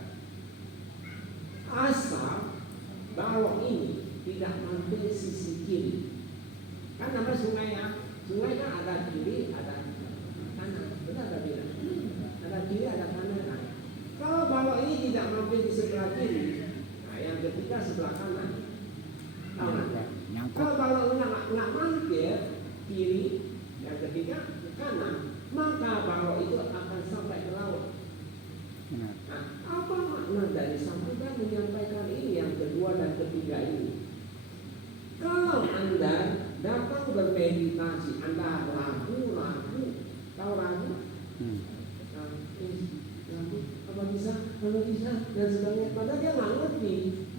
asal balok ini tidak mampir sisi kiri. Kan nama sungai ya, sungai kan ada kiri, ada kanan. Benar tak tidak? Ada kiri, ada kanan. Kan? Kalau balok ini tidak mampir di sebelah kiri, nah yang ketiga sebelah kanan. Tahu nggak? Kalau balok nggak mampir kiri, yang ketiga ke kanan, maka balok itu akan sampai ke laut. Nah, apa makna dari Sambuddha menyampaikan ini yang kedua dan ketiga ini? Kalau Anda datang bermeditasi, Anda ragu, tahu ragu? Ragu, apa bisa, kalau bisa dan sebagainya. Padahal dia nggak ngerti.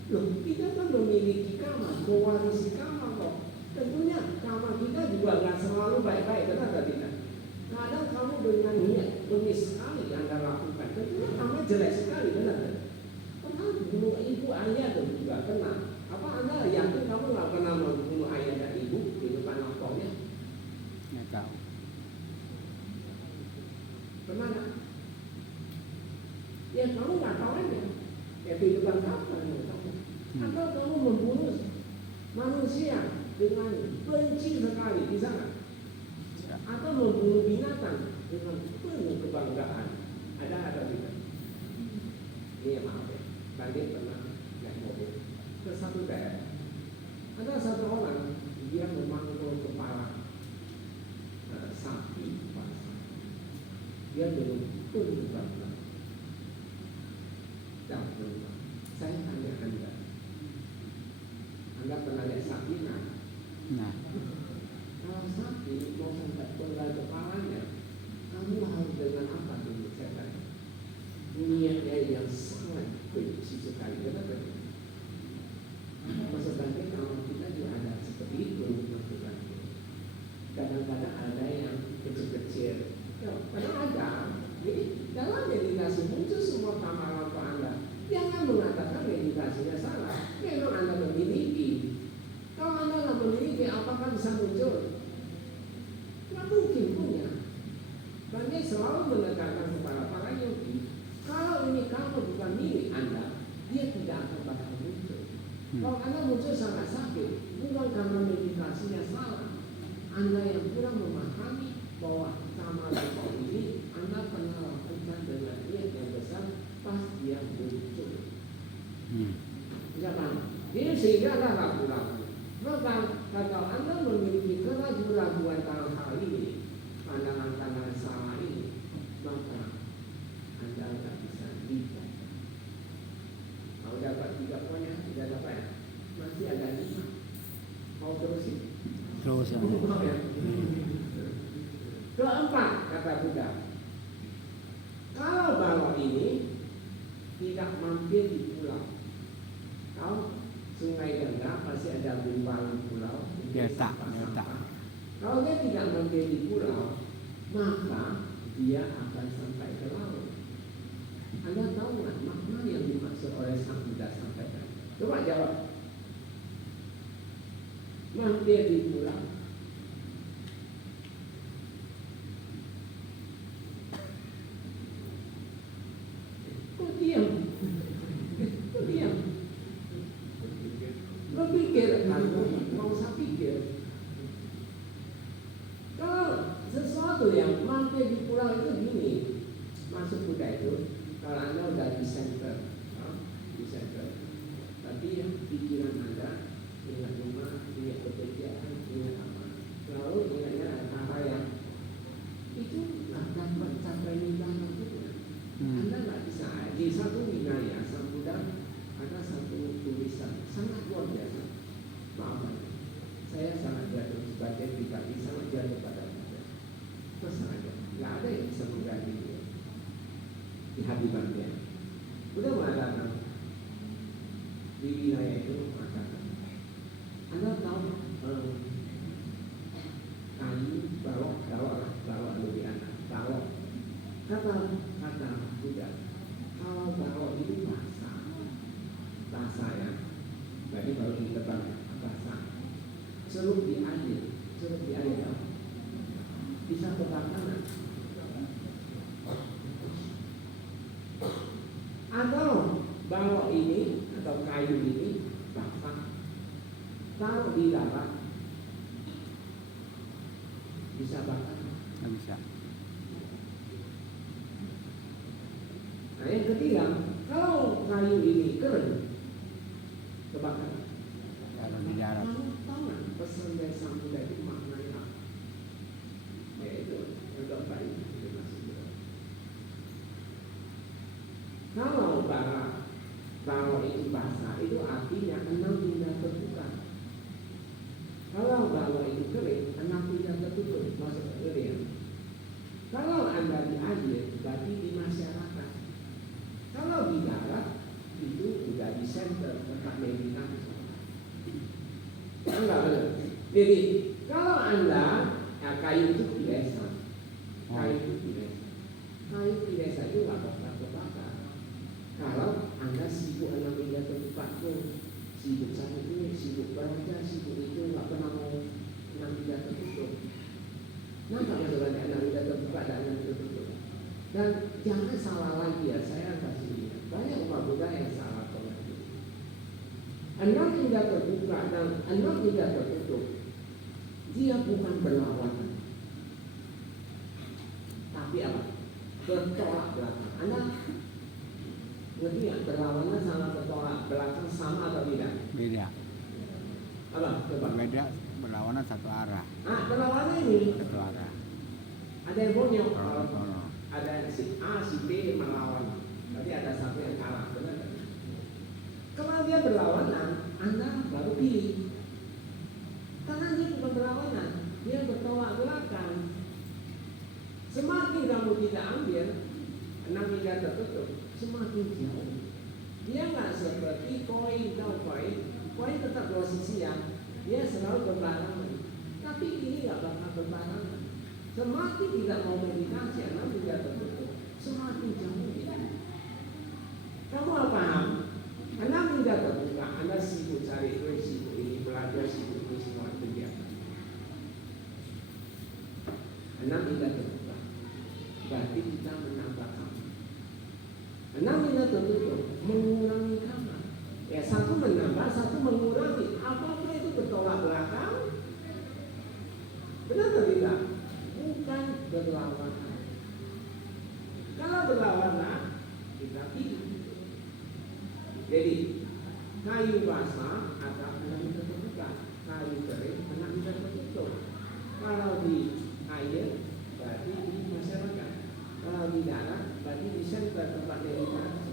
Loh, kita kan memiliki kamar, mewarisi kamar kok. Tentunya kamar kita juga nggak selalu baik-baik, benar tak tidak? Kadang kamu dengan niat demi sekali Anda lakukan, tentunya kamu jelek sekali, benar tak? Pernah bunuh ibu ayah dan juga kena. Apa Anda yakin kamu nggak pernah membunuh ayah dan ibu di depan laptopnya? Nggak tahu. Pernah nggak? Ya kamu nggak tahu aja. Ya kehidupan kamu nggak tahu. Atau kamu membunuh manusia dengan benci sekali, bisa nggak? Atau membunuh binatang dengan penuh kebanggaan. Ada tidak? Ini maaf ya. Tadi pernah naik mobil ke satu daerah. Ada satu orang dia memanggul kepala sapi. Dia belum penuh bangga. Dan saya tanya Anda pernah lihat sapi nggak? Nah, Kalau sapi mau sampai penggal kepalanya, kamu harus dengan apa dulu? Saya tanya. Niatnya yang sangat benci sekali, benar tak? Maksudnya kalau kita juga ada seperti itu, maksudnya. Kadang-kadang ada yang kecil-kecil. Ya, kadang ada. Jadi dalam meditasi muncul semua kamalan Anda. Jangan mengatakan meditasinya salah. Memang Anda memiliki. Kalau Anda nggak memiliki, apakah bisa muncul? Nggak mungkin punya. Bagi selalu menekankan kepada para yogi, kalau ini kamu bukan milik Anda, dia tidak akan bakal muncul. Kalau Anda muncul sangat sakit, bukan karena meditasinya salah. Anda yang kurang memahami bahwa kamar ini Anda pernah lakukan dengan niat yang besar, pasti dia muncul. Jangan. Jadi sehingga ada ragu-ragu. Maka kalau Anda memiliki keraguan-raguan dalam hal ini, pandangan-pandangan salah ini, maka Anda tidak bisa lihat. Mau dapat 3 poin, tidak dapat ya? Masih ada 5. Mau terusin? terus ya. Keempat, kata Buddha, kalau balok ini tidak mampir di pulau, kalau Sungai Gangga pasti ada gumpalan pulau. Delta. Kalau dia tidak mampir di pulau, maka dia akan sampai ke laut. Anda tahu nggak makna yang dimaksud oleh Sang Buddha sampaikan? Coba jawab. Mampir di pulau. Kok diam? Lo pikir, nggak usah pikir. Kalau sesuatu yang mampir di pulau itu gini, masuk Buddha itu, kalau Anda udah di center, tapi pikiran Anda ingat rumah, ingat pekerjaan, ingat apa, lalu ingatnya hal yang itu nggak dapat capai nibbana juga. Anda nggak bisa. Di satu wilayah Sang Buddha ada satu tulisan sangat luar biasa. Maaf, saya sangat jatuh sebagai pribadi, sangat jatuh pada Buddha. Terus saja, nggak ada yang bisa seperti ayat bisa tebak kanan. Atau balok ini atau kayu ini basah, taruh di darat bisa bakar. Nggak bisa. Nah yang ketiga, kalau kayu ini kering, kebakar. Kalau di darat. Kamu tahu nggak pesan dari Sang Buddha itu maknanya apa? Ya itu, agak baik. Kalau bara itu basah, itu artinya 6 tidak terbuka. Kalau bara itu kering, 6 tidak tertutup. Maksudnya kering. Kalau Anda di air, berarti di masyarakat. Kalau di darat, itu sudah di center tempat meditasi. Enggak benar. Jadi kalau Anda kayu itu biasa, kayu itu nggak bakal terbakar. Kalau Anda sibuk 6 meja terbuka tuh, sibuk sana ini, sibuk belajar, sibuk itu nggak pernah mau 6 meja tertutup. Kenapa masalahnya 6 meja terbuka dan 6 meja tertutup? Dan jangan salah lagi ya, saya kasih lihat banyak umat Buddha yang salah pengertian. 6 meja terbuka dan 6 meja tertutup, dia bukan berlawanan, tapi apa? Bertolak belakang. Anda ngerti ya, berlawanan sama bertolak belakang sama atau tidak? Beda. Apa? Coba. Beda, berlawanan satu arah. Berlawanan ini Satu arah. ada yang bonyok. Kalau Ada si A, si B melawan. Berarti ada satu yang kalah, benar kan? Kalau dia berlawanan, Anda baru pilih. Karena dia bukan berlawanan, dia bertolak belakang. Semakin kamu tidak ambil, 6 meja tertutup, semakin jauh. Dia nggak seperti koin, tahu koin? Koin tetap dua sisi ya, dia selalu berbarengan. Tapi ini nggak bakal berbarengan. Semakin tidak mau meditasi, 6 meja tertutup, semakin jauh dia. Kamu harus paham, 6 meja terbuka, Anda sibuk cari itu, sibuk ini, belajar, sibuk ini, semua kegiatan. 6 meja terbuka, berarti kita menambah kamar. 6 meja tertutup, mengurangi kamar. Ya, satu menambah, satu mengurangi. Apakah itu bertolak belakang? Benar atau tidak? Bukan berlawanan. Kalau berlawanan, kita pilih. Jadi kayu basah ada 6 meter terbuka, kayu kering 6 meter tertutup. Kalau di air berarti di masyarakat, kalau di darat berarti di center tempat meditasi.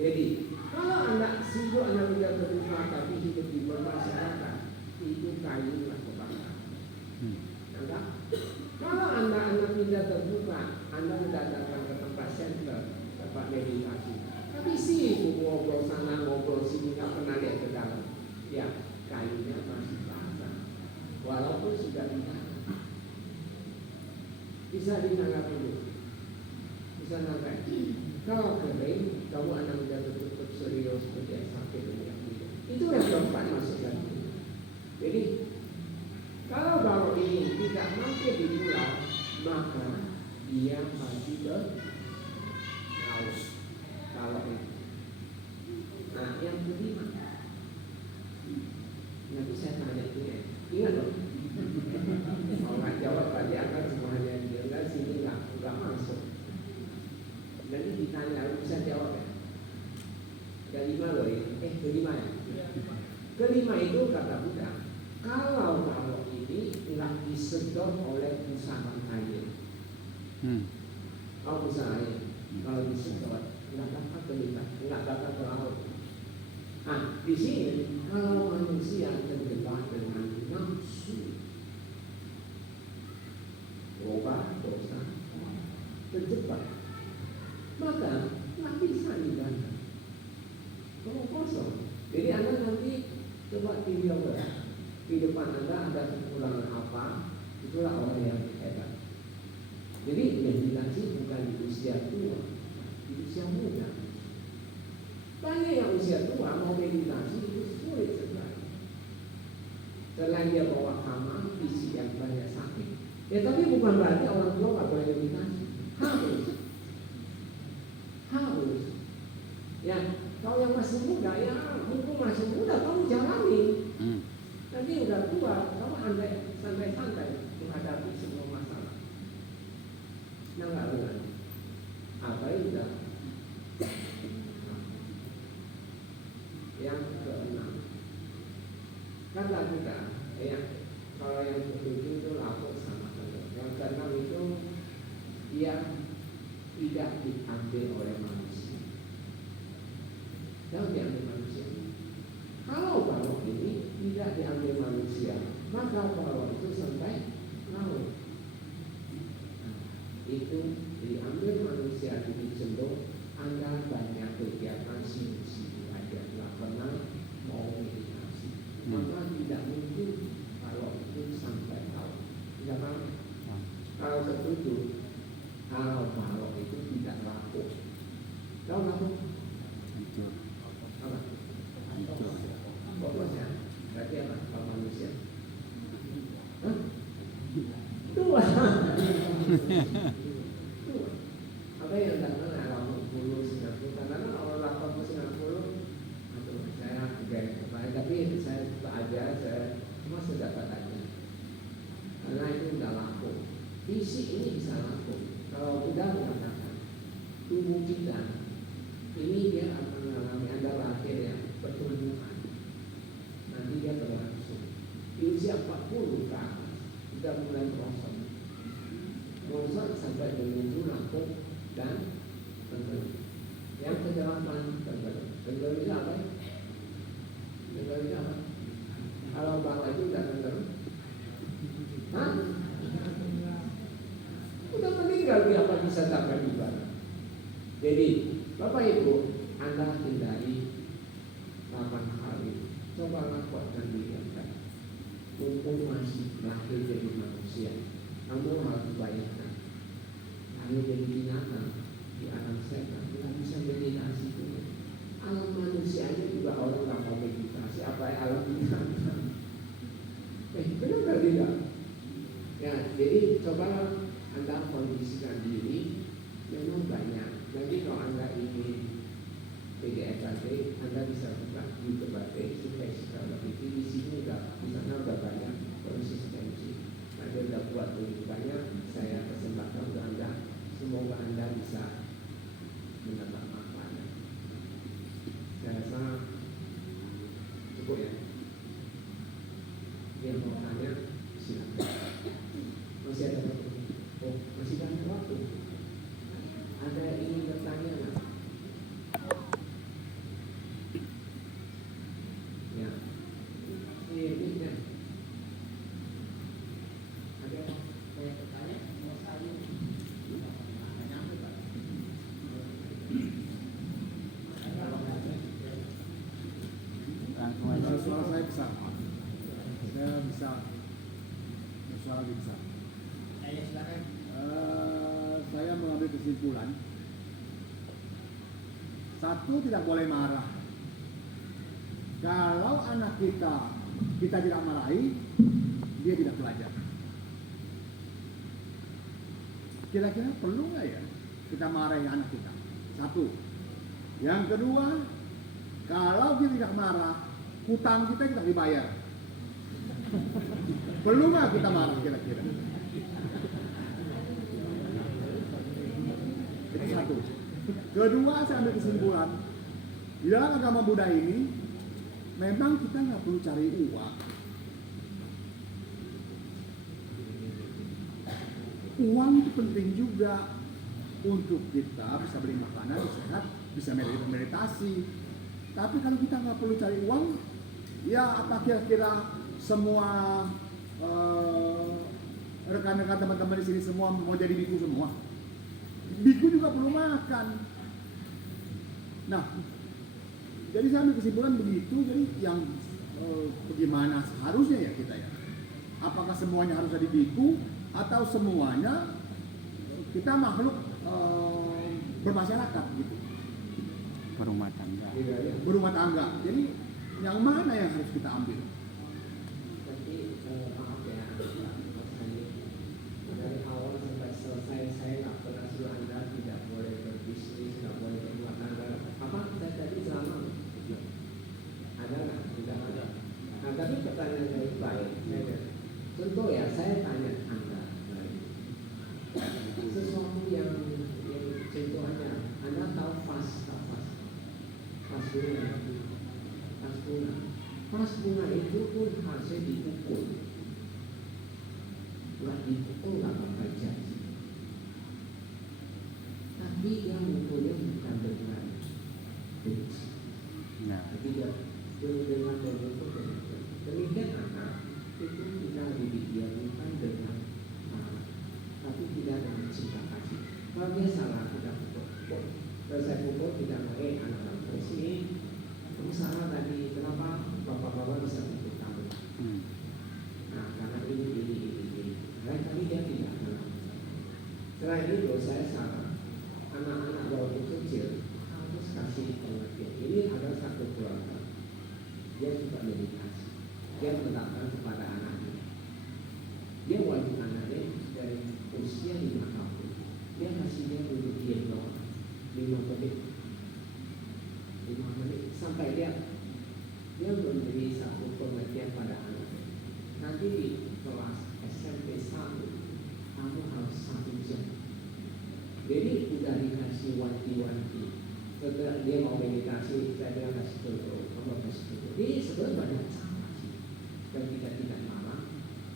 Jadi kalau Anda sibuk 6 meter terbuka tapi hidup di masyarakat, itu kayu nggak kebakar. Enggak? Kalau Anda 6 meter terbuka, Anda sudah datang ke tempat center tempat meditasi. Tapi sibuk ngobrol sana, ngobrol sini, nggak pernah lihat ke dalam. Ya, kayunya masih basah, walaupun sudah ditanam. Bisa ditanggapi dulu. Bisa sampai. Kalau kering, kamu anak udah tertutup serius, tidak sakit tidak. Itu yang keempat masuk lagi. Jadi, kalau baru ini tidak mampir di pulau, maka dia pasti ke laut. Kalau ini. Nah, yang kelima, nanti saya tanya itu ya. Ingat loh. Kalau nggak jawab tadi akan semuanya dia nggak sini nggak masuk. Nanti ditanya bisa jawab ya. Kelima loh ini. Kelima ya. Kelima itu kata Buddha. Kalau ini nggak disedot oleh pusaran air. Kalau pusaran air, kalau disedot nggak dapat terlibat, nggak dapat ke laut. Nah, di sini kalau manusia terjebak dengan nafsu, obat, dosa, terjebak, maka nggak bisa dibantu. Kalau kosong, jadi Anda nanti coba tinggal di depan Anda ada kekurangan apa, itulah orang yang hebat. Jadi meditasi bukan di usia tua, di usia muda. Banyak yang usia tua mau meditasi itu sulit sekali. Selain dia bawa hama, fisik yang banyak sakit. Ya tapi bukan berarti orang tua nggak boleh meditasi. Harus. Ya, kalau yang masih muda, ya mumpung masih muda, kamu jalani. Nanti udah tua, kamu santai-santai menghadapi semua masalah. Nah, nggak benar. Apa itu udah? Yang keenam, kata kita, kalau yang ketujuh itu lapor sama Tuhan. Yang keenam itu dia tidak diambil oleh manusia. Jangan diambil manusia. Kalau balok ini tidak diambil manusia, maka balok itu sampai laut. Nah, itu diambil manusia di cenderung Anda banyak kegiatan sibuk-sibuk aja, nggak pernah mau meditasi. Maka tidak mungkin balok itu sampai laut. Tidak paham? Kalau ketujuh, kalau balok itu tidak laku, tahu laku? Hancur. Apa? Hancur. Pokoknya berarti apa? Kalau manusia? Hah? Dua. Apa yang datang 80, 90? Karena kalau 80, 90, aduh saya agak kemarin, tapi saya aja, saya cuma sedapat aja. Karena itu udah laku. Fisik ini bisa laku. Kalau udah mengatakan tubuh kita ini dia akan mengalami Anda lahir ya pertumbuhan. Nanti dia berlangsung di usia 40 ke atas sudah mulai merosot sampai menuju laku dan tenggelam. Yang ke-8 tenggelam. Tenggelam itu apa? Tenggelam itu apa? Kalau bangga itu udah tenggelam, hah? Udah meninggal dia apa bisa dapat ibadah. Jadi Bapak Ibu, Anda hindari 8 kali. Cobalah kuatkan diri Anda. Mumpung masih lahir jadi manusia, kamu harus bayangkan lahir jadi binatang di alam setan, tidak bisa meditasi dulu. Alam manusia aja juga orang nggak mau meditasi, apa alam binatang? Benar nggak tidak? Ya, jadi cobalah Anda kondisikan diri. Memang banyak. Jadi kalau Anda ingin PDFAT, Anda bisa buka YouTube supaya secara lebih di sini di sana udah banyak konsistensi. Anda udah buat begitu banyak. Saya persembahkan untuk Anda. Semoga Anda bisa mendapat manfaat. Saya rasa cukup ya. Yang mau tanya silakan. Masih ada waktu? Oh, masih banyak waktu. Ada yang ingin bertanya nggak? Ya, ini ya. Ada yang mau bertanya? Mau saling? Kalau suara saya besar, saya bisa suara bisa. Saya mengambil kesimpulan, satu, tidak boleh marah. Kalau anak kita tidak marahi, dia tidak belajar. Kira-kira perlu nggak ya kita marahi anak kita? Satu. Yang kedua, kalau dia tidak marah, hutang kita dibayar. Perlu nggak kita marah kira-kira? Itu satu. Kedua, saya ambil kesimpulan, di dalam agama Buddha ini memang kita nggak perlu cari uang. Uang itu penting juga untuk kita bisa beli makanan, sehat, bisa meditasi. Tapi kalau kita nggak perlu cari uang, ya apa kira-kira semua rekan-rekan teman-teman di sini semua mau jadi biku semua? Biku juga perlu makan. Nah, jadi saya ambil kesimpulan begitu. Jadi yang bagaimana seharusnya ya kita ya? Apakah semuanya harus jadi biku atau semuanya kita makhluk bermasyarakat gitu? Berumah tangga. Tidak ya. Berumah tangga. Jadi yang mana yang harus kita ambil? Tapi Pas bunga itu pun harusnya dipukul. Nggak dipukul nggak bakal jadi. Tapi dia mukulnya bukan dengan benci. Tapi dia dengan memukul dengan benci. Demikian anak itu kita didik dia bukan dengan marah, tapi tidak dengan cinta kasih. Kalau dia salah kita pukul. Kalau saya pukul kita anak-anak bersih. Kamu salah tadi, kenapa bapak-bapak bisa pukul kamu? Nah, karena ini. Tapi dia tidak kenal. Setelah itu saya salah. Anak-anak waktu kecil harus kasih pengertian. Ini ada satu keluarga. Dia suka meditasi. Dia menetapkan kepada anaknya. Dia wajib anaknya dari usia 5 tahun. Dia kasih dia duduk diam doang 5 menit. 5 menit sampai dia memberi satu pengertian pada anaknya. Nanti di kelas SMP 1 kamu harus 1 jam. Jadi udah dikasih wanti-wanti. Setelah dia mau meditasi, saya bilang kasih contoh, kamu kasih contoh. Jadi sebenarnya banyak cara sih. Dan tidak marah,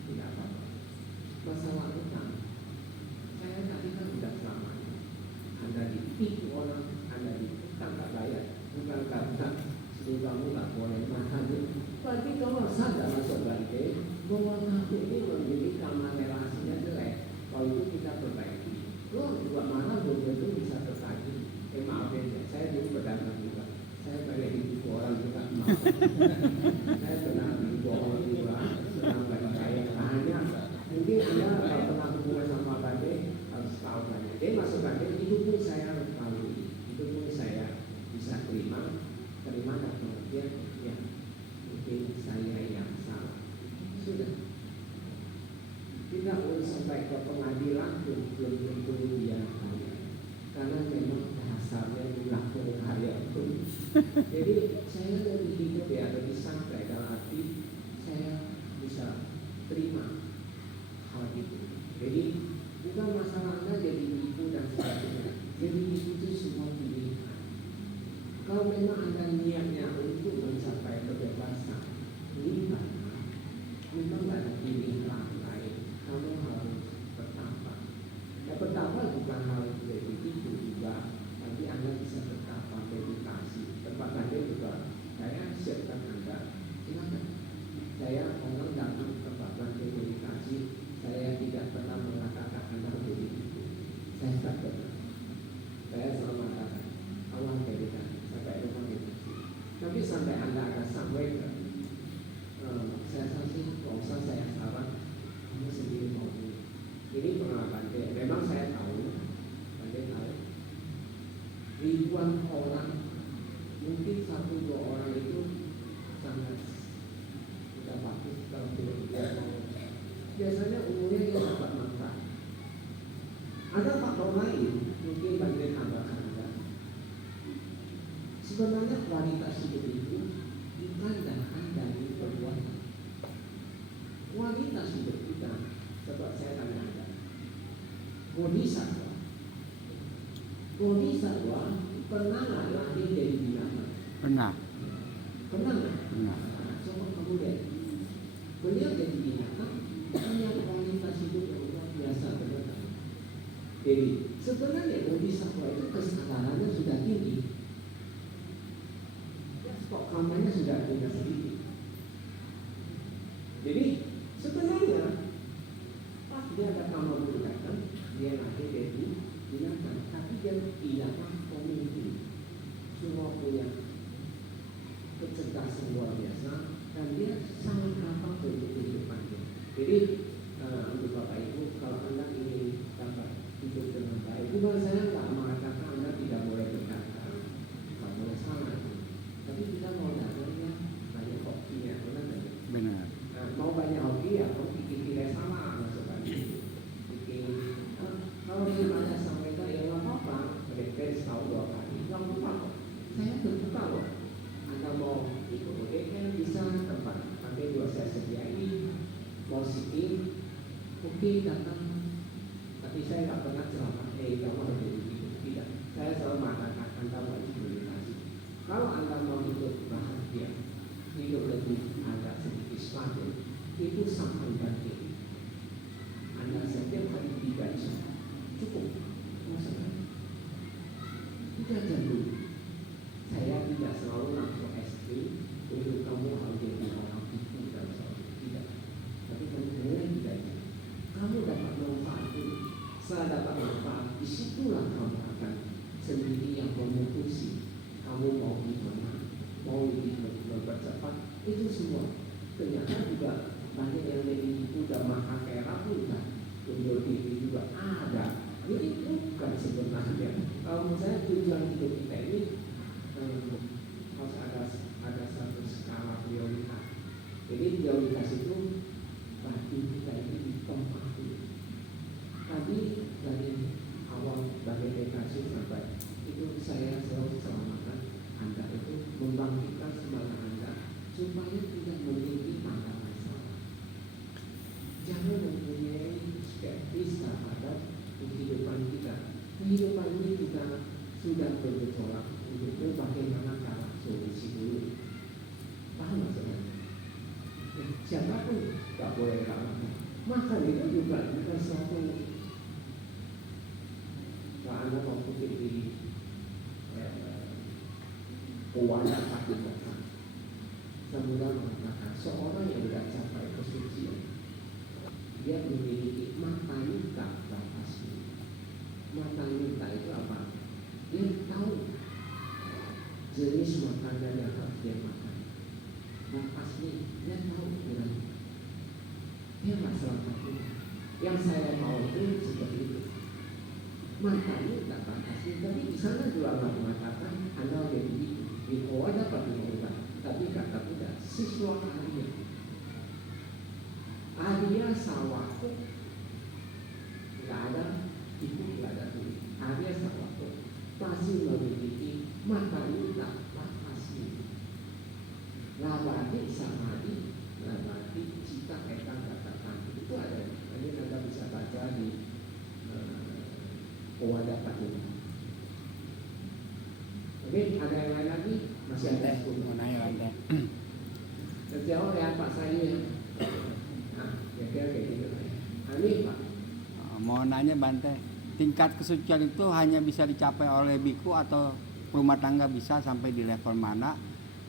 tidak apa-apa. Masalah utang, saya tadi kan udah selamanya. Anda ditipu orang, Anda diutang tak bayar. Bukan karena sebelum kamu tak boleh makan. Berarti kamu sadar masuk balik bahwa kamu ini menjadi kamar relasinya jelek. Kalau itu kita perbaiki. Lo juga mana belum tentu bisa tertagi. Maafin ya, saya dulu pedagang juga. Saya banyak ditipu orang juga. Maaf. Saya pernah ditipu orang juga. Sedang bagi saya hanya mungkin Anda kalau pernah hubungan sama Bade harus tahu banyak. Dia masuk Bade itu pun saya lalui. Itu pun saya bisa terima dan pengertian ya mungkin saya yang salah. Sudah. Tidak usah sampai ke pengadilan pun belum tentu dia kaya. Karena memang dasarnya melakukan karya pun. Jadi saya lebih hidup ya lebih santai dalam arti saya bisa terima hal itu. Jadi bukan masalahnya jadi ibu dan sebagainya. Jadi itu semua pilihan. Kalau memang Anda niatnya untuk mencapai kebebasan, memang tidak ada pilihan lain. Kamu harus bertapa. Ya bertapa bukan hal jadi itu juga, tapi Anda bisa bertapa meditasi. Tempat Anda juga, saya siapkan Anda. Silakan. Saya orang datang tempat Anda meditasi, saya tidak pernah mengatakan Anda jadi itu. Saya tak pernah. Saya selalu mengatakan Allah meditasi. Tapi sampai Anda akan sampaikan saya sih, kalau usah saya saran kamu sendiri mau ini pengalaman dia. Memang saya tahu ribuan orang, mungkin 1-2 orang itu sangat tidak bagus kalau dia mau. Biasanya umurnya dia dapat manfaat. Ada faktor lain mungkin Bante tambahkan Anda. Sebenarnya kualitas hidup itu dikandangkan dari perbuatan. Kualitas hidup kita, coba saya tanya Anda, Bodhisattva pernah nggak lahir dari binatang? Pernah. Pernah nggak? Pernah. Coba kamu lihat, beliau jadi binatang punya kualitas hidup yang luar biasa benar. Jadi sebenarnya Bodhisattva itu kesadarannya sudah tinggi. Kok kamarnya sudah punya sedikit. Jadi sebenarnya pas dia ada kamar binatang, dia lahir dari binatang, tapi dia binatang pemimpin. Semua punya kecerdasan luar biasa dan dia sangat gampang untuk kehidupannya. Jadi untuk Bapak Ibu, kalau Anda ingin dapat hidup dengan baik, bukan saya nggak mengatakan Anda tidak boleh berkata, nggak boleh salah. Tapi kita mau dapatnya banyak hokinya, Benar. mau banyak hoki ya, mau bikin tidak sama masukkan. Bikin kalau misalnya sampaikan ya nggak apa-apa, refresh tahu 2 kali, nggak apa-apa kok. Saya terbuka loh. Anda mau ikut ODN bisa tempat, nanti juga saya sediain positif boleh kalah. Makan itu juga bukan suatu Anda waktu di pewadah pagi makan. Semula mengatakan seorang yang tidak capai kesucian, dia memiliki mata yuta pasti. Mata yuta itu apa? Dia tahu jenis makanan yang harus dia makan. Pasti dia tahu dengan dia nggak salah satunya. Yang saya mau itu seperti itu. Matanya tak pasti, tapi di sana juga nggak mengatakan Anda jadi begitu. Di bawah dapat diubah, tapi kata tidak. Siswa Arya Sawaku nggak ada, itu nggak ada tulis. Arya Sawaku pasti memiliki mata yuta pasti. Labati samadi, labati cita etan katakan itu ada. Ini Anda bisa baca di Wadah Pati. Oke, ada yang lain lagi? Masih ada mau nanya Bante. Terjawab ya Pak saya ya. Nah, kira-kira kayak gitu. Ini Pak. Mau nanya Bante, tingkat kesucian itu hanya bisa dicapai oleh biku atau rumah tangga bisa sampai di level mana?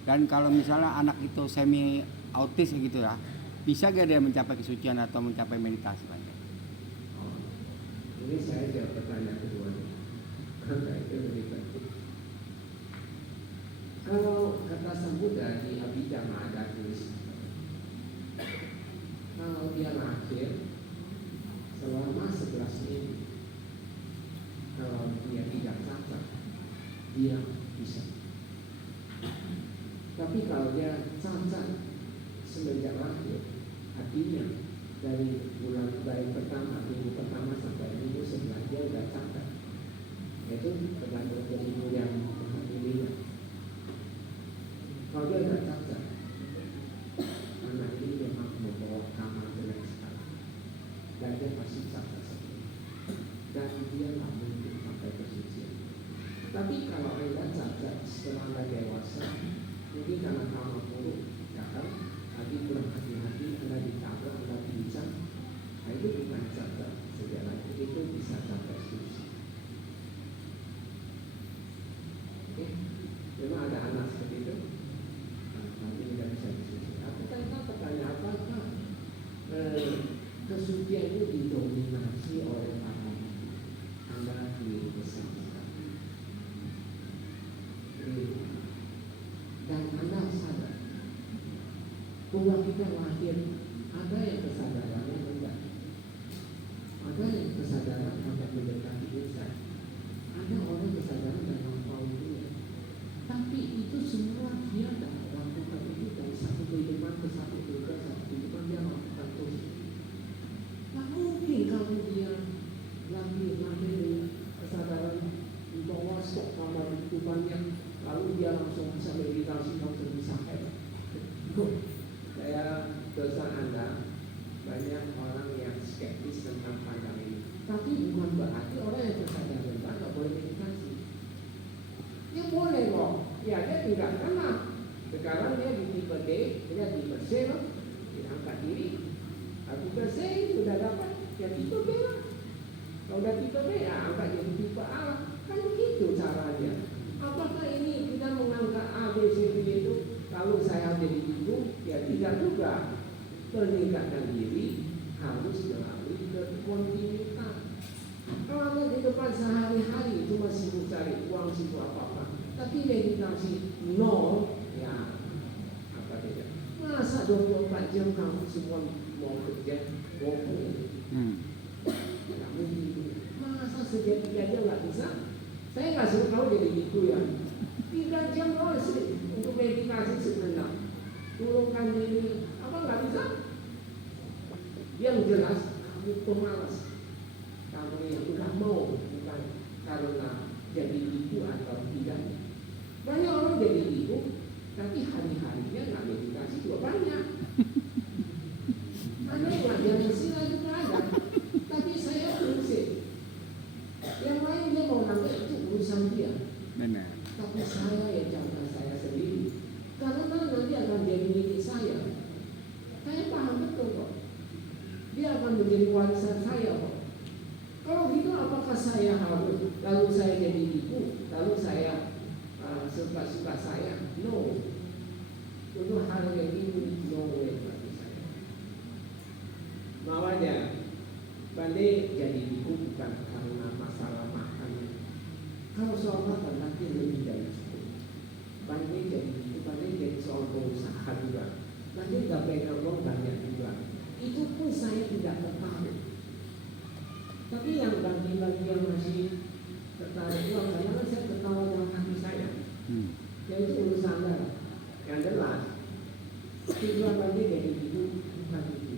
Dan kalau misalnya anak itu semi autis gitu ya, bisa gak dia mencapai kesucian atau mencapai meditasi Bante? Ini saya jawab pertanyaan kedua. Karena itu lebih penting. Kalau kata Sang Buddha di Abhidhamma ada tulis, kalau dia lahir selama 11 minggu, kalau dia tidak cacat, dia bisa. Tapi kalau dia cacat semenjak lahir, artinya dari pertama, minggu pertama sampai minggu setelah dia sudah cacat. Itu tergantung minggu yang menghadirinya. Kalau dia sudah cacat, anak ini memang membawa kamar jelek sekali, dan dia pasti cacat sekali, dan dia tak mungkin sampai kesucian. Tapi kalau Anda cacat setelah Anda dewasa, mungkin karena kamar buruk, ya kan? Tadi kurang hati-hati, Anda ditabrak, Anda pincang, nah itu bukan cacat segala itu bisa cacat suci. Oke, memang ada anak seperti itu, nanti tidak bisa disuci. Tapi kan pertanyaan apakah kesucian itu didominasi oleh para nabi? Anda keliru besar sekali. Dan Anda sadar bahwa kita lahir ada yang kesadarannya rendah, ada yang kesadaran akan mendekati insan, ada orang kesadaran dalam kaum dunia. Tapi itu semua dia dalam lakukan itu dari satu kehidupan ke satu kehidupan dia lakukan terus. Tak mungkin kalau dia lahir dengan kesadaran bahwa stok kamar itu banyak, lalu dia langsung bisa meditasi, langsung bisa hebat. Saya dosa Anda, banyak orang yang skeptis tentang pandangan ini. Tapi bukan berarti orang yang kesadaran rendah tidak boleh meditasi. Ya boleh kok. Ya dia tidak kenal. Sekarang dia di tipe D, dia di tipe C loh. Dia angkat diri. Tipe C sudah dapat, ya tipe B lah. Kalau udah tipe B, ya angkat jadi tipe A lah. Kan begitu caranya. Apakah ini kita mengangkat A, B, C, D itu? Kalau saya jadi ibu, ya tidak juga. Meningkatkan diri harus melalui kontinuitas. Kalau kehidupan sehari-hari cuma sibuk cari uang, sibuk apa-apa, tapi meditasi nol, ya apa tidak? Masa 24 jam kamu semua mau kerja, bohong? Tidak mungkin. Masa sejati aja nggak bisa? Saya nggak suruh kamu jadi gitu ya. 3 jam doang sih untuk meditasi sebentar. Turunkan diri, apa nggak bisa? Yang jelas kamu pemalas. Kamu yang nggak mau, bukan karena jadi ibu atau tidak. Banyak orang jadi ibu, tapi hari-harinya nggak meditasi juga banyak. Ada yang belajar sila juga ada, tapi saya prinsip. Yang lain dia mau nangkep itu urusan dia. Benar. Tapi saya yang jaga saya sendiri. Karena nanti akan jadi milik saya. Saya paham betul kok. warisan saya kok. Kalau gitu apakah saya harus lalu saya jadi biku, lalu saya suka-suka saya? No. Untuk hal yang ini no way bagi saya. Makanya Bande jadi biku bukan karena masalah makannya. Kalau soal makan nanti lebih dari cukup. Bande jadi biku, Bande jadi soal pengusaha juga. Bande nggak pegang uang banyak juga. Itu pun saya tidak tertarik. Tapi yang bagi-bagi yang masih tertarik uang, kadang-kadang saya ketawa dalam hati saya. Yaitu urusan Anda. Yang jelas, tujuan Bande jadi itu bukan itu.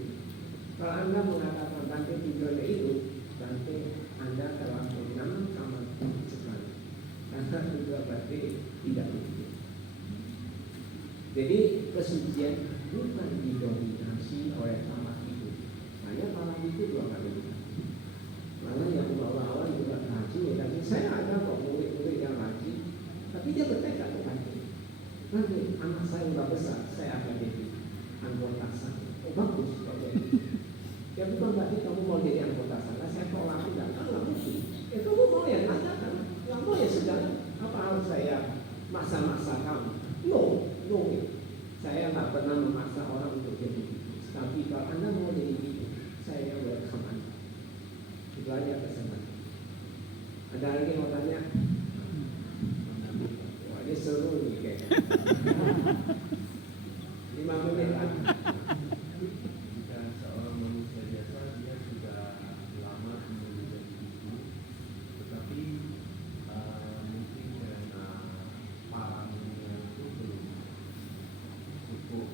Kalau Anda mengatakan Bande tujuannya itu, Bande Anda telah menang sama sekali. Karena tujuan Bande tidak begitu. Jadi kesucian bukan didominasi oleh sama itu. Hanya para itu dua kali. Malah yang awal-awal juga haji, ya, saya ada kok murid-murid yang haji, tapi dia bertekad ke Bande. Nanti anak saya udah besar, saya akan jadi anggota sana. Oh bagus kalau jadi. Ya bukan berarti kamu mau jadi anggota sana, saya tolak tidak, nggak mungkin. Ya kamu mau ya tanyakan, nggak mau ya sudah. Apa harus saya maksa-maksa kamu? No. Saya nggak pernah memaksa orang untuk jadi itu. Tapi kalau Anda mau jadi itu, saya welcome Anda. Itu aja pesan. Ada lagi yang mau tanya? Wah, ini seru nih kayaknya. 5 menit kan? Jika seorang manusia biasa dia sudah lama menjadi ibu, tetapi mungkin karena parangnya itu belum cukup,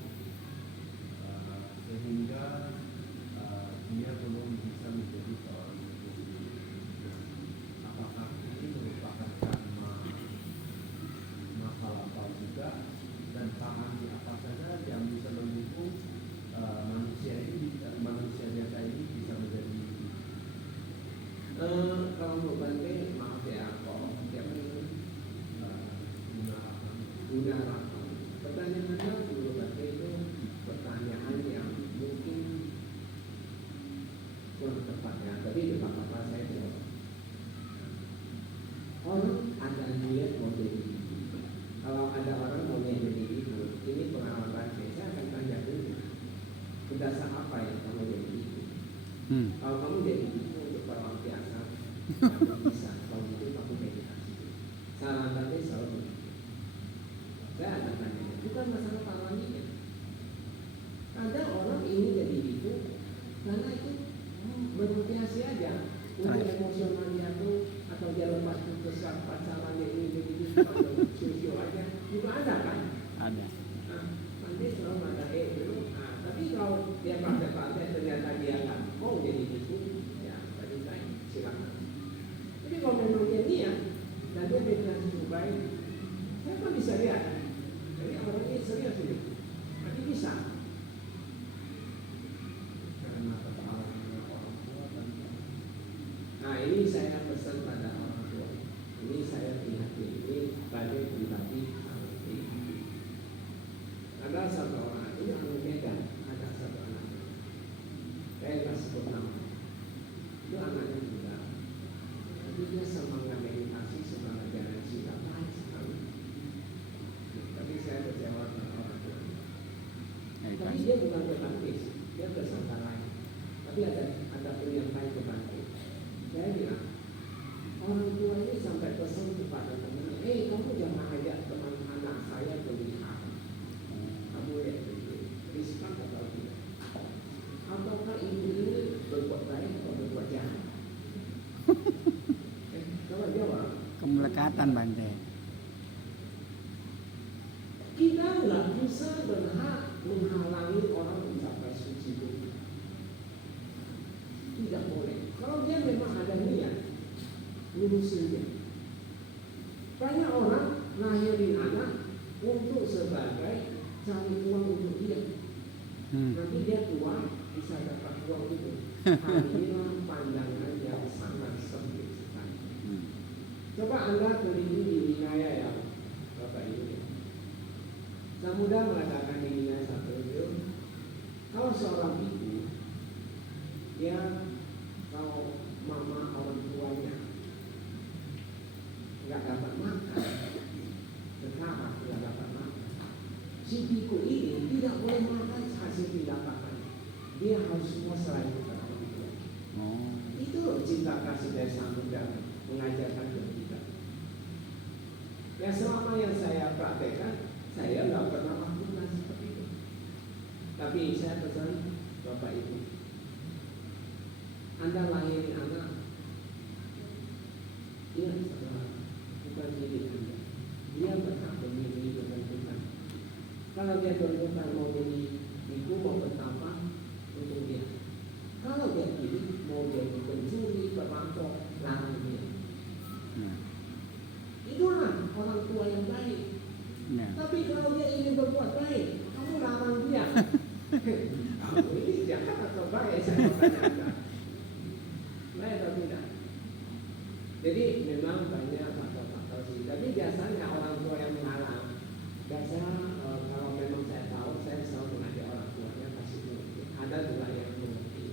sehingga dia belum bisa menjadi seorang ibu. Apakah ini merupakan karena masa lampau juga, dan paham apa saja yang bisa mendukung manusia biasa ini bisa menjadi Kalau mau Bande, maaf ya, kok siapa ini? Guna Rahman. Pertanyaan Anda dulu Bande itu pertanyaan yang mungkin kurang tepat ya, tapi tidak apa-apa saya jawab. Orang ada niat mau jadi ibu. Kalau ada orang mau jadi ibu, ini pengalaman saya akan tanya dulu. Berdasar apa yang kamu jadi ibu? Kalau kamu jadi ibu untuk pelampiasan, kamu bisa. Kalau itu kamu meditasi. Saran tadi selalu begitu. Saya akan tanya, bukan masalah paraninya. Ada orang ingin jadi ibu karena itu melampiasi aja. Untuk emosional dia tuh, atau dia lepas putus pacaran dia ini jadi ibu atau sio aja juga ada kan? Ada. Nah, nanti selalu ada dulu. Nah, tapi kalau dia praktek ternyata dia nggak mau jadi ibu, ya tadi saya silakan. Tapi kalau memang dia niat dan dia meditasi cukup baik, saya kan bisa lihat. Jadi orang ini serius ini, tapi bisa. karena kesalahan orang tua dan Nah ini saya pesan pada orang tua. Ini saya lihat ini Bande pribadi seperti ini. Ada satu orang ini orang Medan, ada satu anak. Saya nggak sebut nama. Itu anaknya juga. Tapi dia semangat meditasi, semangat jalan cinta baik sekali. Tapi saya kecewa dengan orang tua. Tapi dia bukan ke Bande, dia ke Santa lain. Tapi ada pun yang lain ke Bande. Saya bilang, orang tua ini sampai pesan kepada teman, kamu jangan ajak teman anak saya berlihat. Kamu lihat itu, riskan atau tidak? Ataukah ibu ini berbuat baik atau berbuat jahat? Kalau jawab, Kemelekatan Bante. kita nggak bisa berhak menghalangi orang mencapai suci itu. Tidak boleh. Kalau dia memang ada niat, lurusin dia. Banyak orang lahirin anak untuk sebagai cari uang untuk dia. Nanti dia tua bisa dapat uang itu. Inilah pandangan yang sangat sempit sekali. Coba Anda teliti di wilayah yang Bapak ini. Saya mudah mengatakan di wilayah satu itu, kalau seorang ibu dia si biku ini tidak boleh makan hasil didapatkan. Dia harus semua selain kepada orang tua. Oh. Itu loh cinta kasih dari Sang Buddha mengajarkan ke kita. Ya selama yang saya praktekkan, saya nggak pernah melakukan seperti itu. Tapi saya pesan Bapak Ibu, Anda lahirin anak, ingat setelah bukan diri Anda. Dia berhak memilih dengan Tuhan. Kalau dia berbukan mau milih biku, mau bertambah untuk dia. Kalau dia pilih mau jadi pencuri, perampok, larang dia. Itulah orang tua yang baik. Tapi kalau dia ingin berbuat baik, kamu larang dia. Kamu ini jahat atau baik? Saya bertanya Anda. Baik atau tidak? Jadi memang banyak faktor-faktor sih. Tapi biasanya orang tua yang melarang. Biasanya kalau memang saya tahu, saya selalu mengajak orang tuanya kasih mengerti. Ada juga yang mengerti.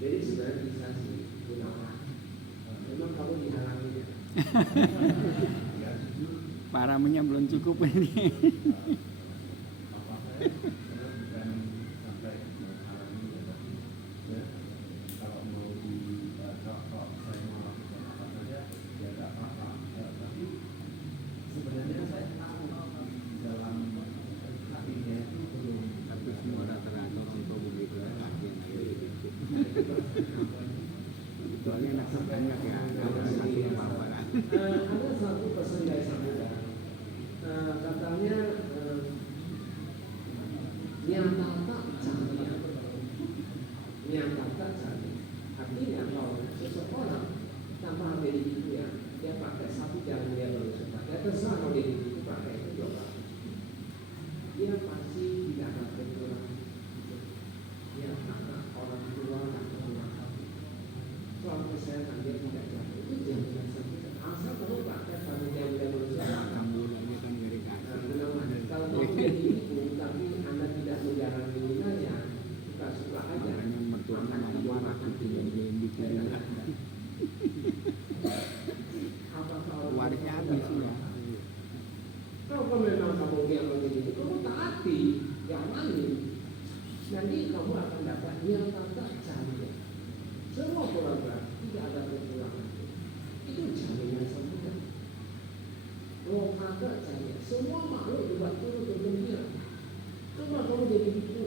Jadi sebenarnya bisa sih gunakan. Memang kamu dihalanginya. Paramenya belum cukup ini. Apa saya bukan sampai menghalangi ya. Kalau mau kalau saya mau lakukan apa saja ya tidak apa-apa. Tapi sebenarnya saya tahu dalam hatinya itu belum. Tapi semua rata-rata orang tua begitu ya, laki yang gitu. Kecuali anak banyak ya, kalau satu yang apa kan. Ada satu pesan dari Sang Buddha. Katanya nyatata cahaya. Nyatata cahaya. Artinya kalau seseorang tanpa ada di itu ya, dia pakai satu jalan dia belum suka. Ya terserah kalau dia itu pakai itu coba. Dia pasti tidak akan kekurangan. Dia karena orang tua dan orang tua. Suami saya kan dia tidak jatuh. Itu jaminan sendiri. Asal kamu pakai satu jam-jam manusia makan. Bulannya kan dari kasih. Kalau kamu jadi ibu tapi Anda tidak menjalani wilayah, suka-suka aja. Makanya mertuanya marah-marah gitu yang bikin warisnya habis ya. Kalau memang kamu yang begini, kamu taati, jalani. Nanti kamu akan dapat yang tak cahaya. Semua program tidak ada kekurangan. Itu jaminan sempurna. Kalau kagak cahaya, semua makhluk juga turut bergembira. Coba kamu jadi ibu,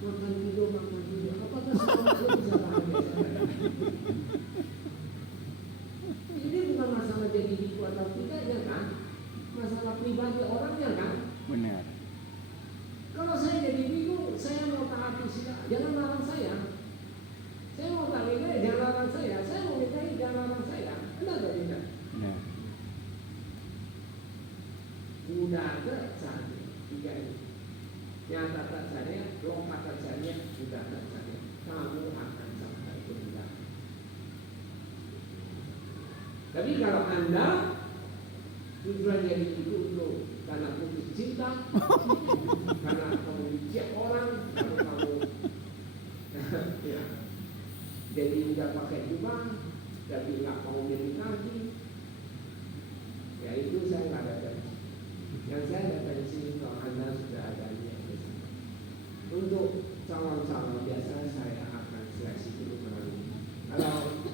makan tidur. Apakah semua makhluk bisa bahagia? Ini bukan masalah jadi ibu atau tidaknya kan? Masalah pribadi orangnya kan? Benar. Kalau saya jadi ibu, saya mau taati sila, jangan larang saya. Saya mau taati, jangan larang saya. Saya mau nikahi, jangan larang saya. Benar atau tidak? Benar. Udah ada cahaya tiga ini. Nyata tak cahaya, lompat tak cahaya, udah tak cahaya. Kamu akan sampai kemudahan. Tapi kalau Anda tujuan jadi itu untuk karena putus cinta, karena kamu dicek orang, karena kamu ya, jadi udah pakai jubah, tapi nggak mau meditasi, ya itu saya nggak ada tensi. Yang saya ada tensi kalau Anda sudah ada niat besar. Untuk calon-calon biasa saya akan seleksi dulu melalui. Kalau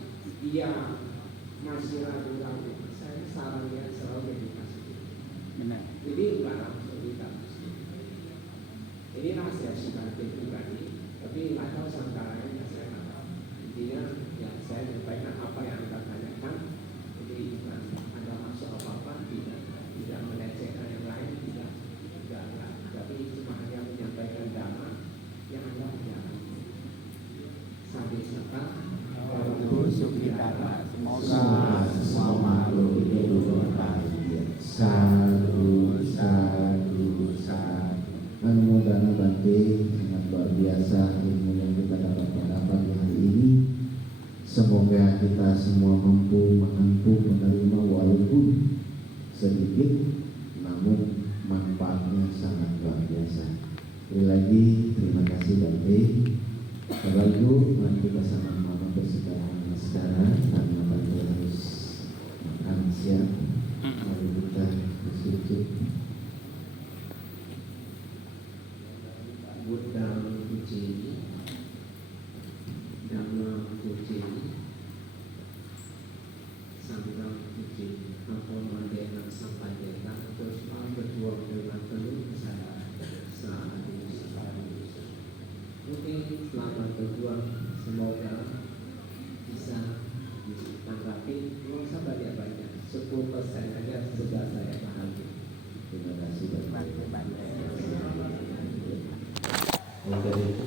dia masih ragu-ragu, saya sarannya selalu meditasi. Benar. Jadi enggak langsung ditafsir. Ini rahasia pribadi, tapi nggak tahu santaranya saya nggak tahu. Intinya yang saya sampaikan apa yang Anda tanyakan, jadi bukan ada maksud apa-apa, tidak melecehkan yang lain, tidak, tapi cuma hanya menyampaikan dhamma yang Anda jalani. Sampai serta Semoga semua makhluk hidup bahagia. Sadu, sadu, sadu. Mudah-mudahan Bante sangat luar biasa ilmu yang kita dapat di hari ini. Semoga kita semua mampu menerima walaupun sedikit, namun manfaatnya sangat luar biasa. Sekali lagi terima kasih Bante. Bapak Ibu, mari kita sama-sama bersekarang sekarang karena Bante harus makan siang. Mari kita bersujud. Oleh karena itu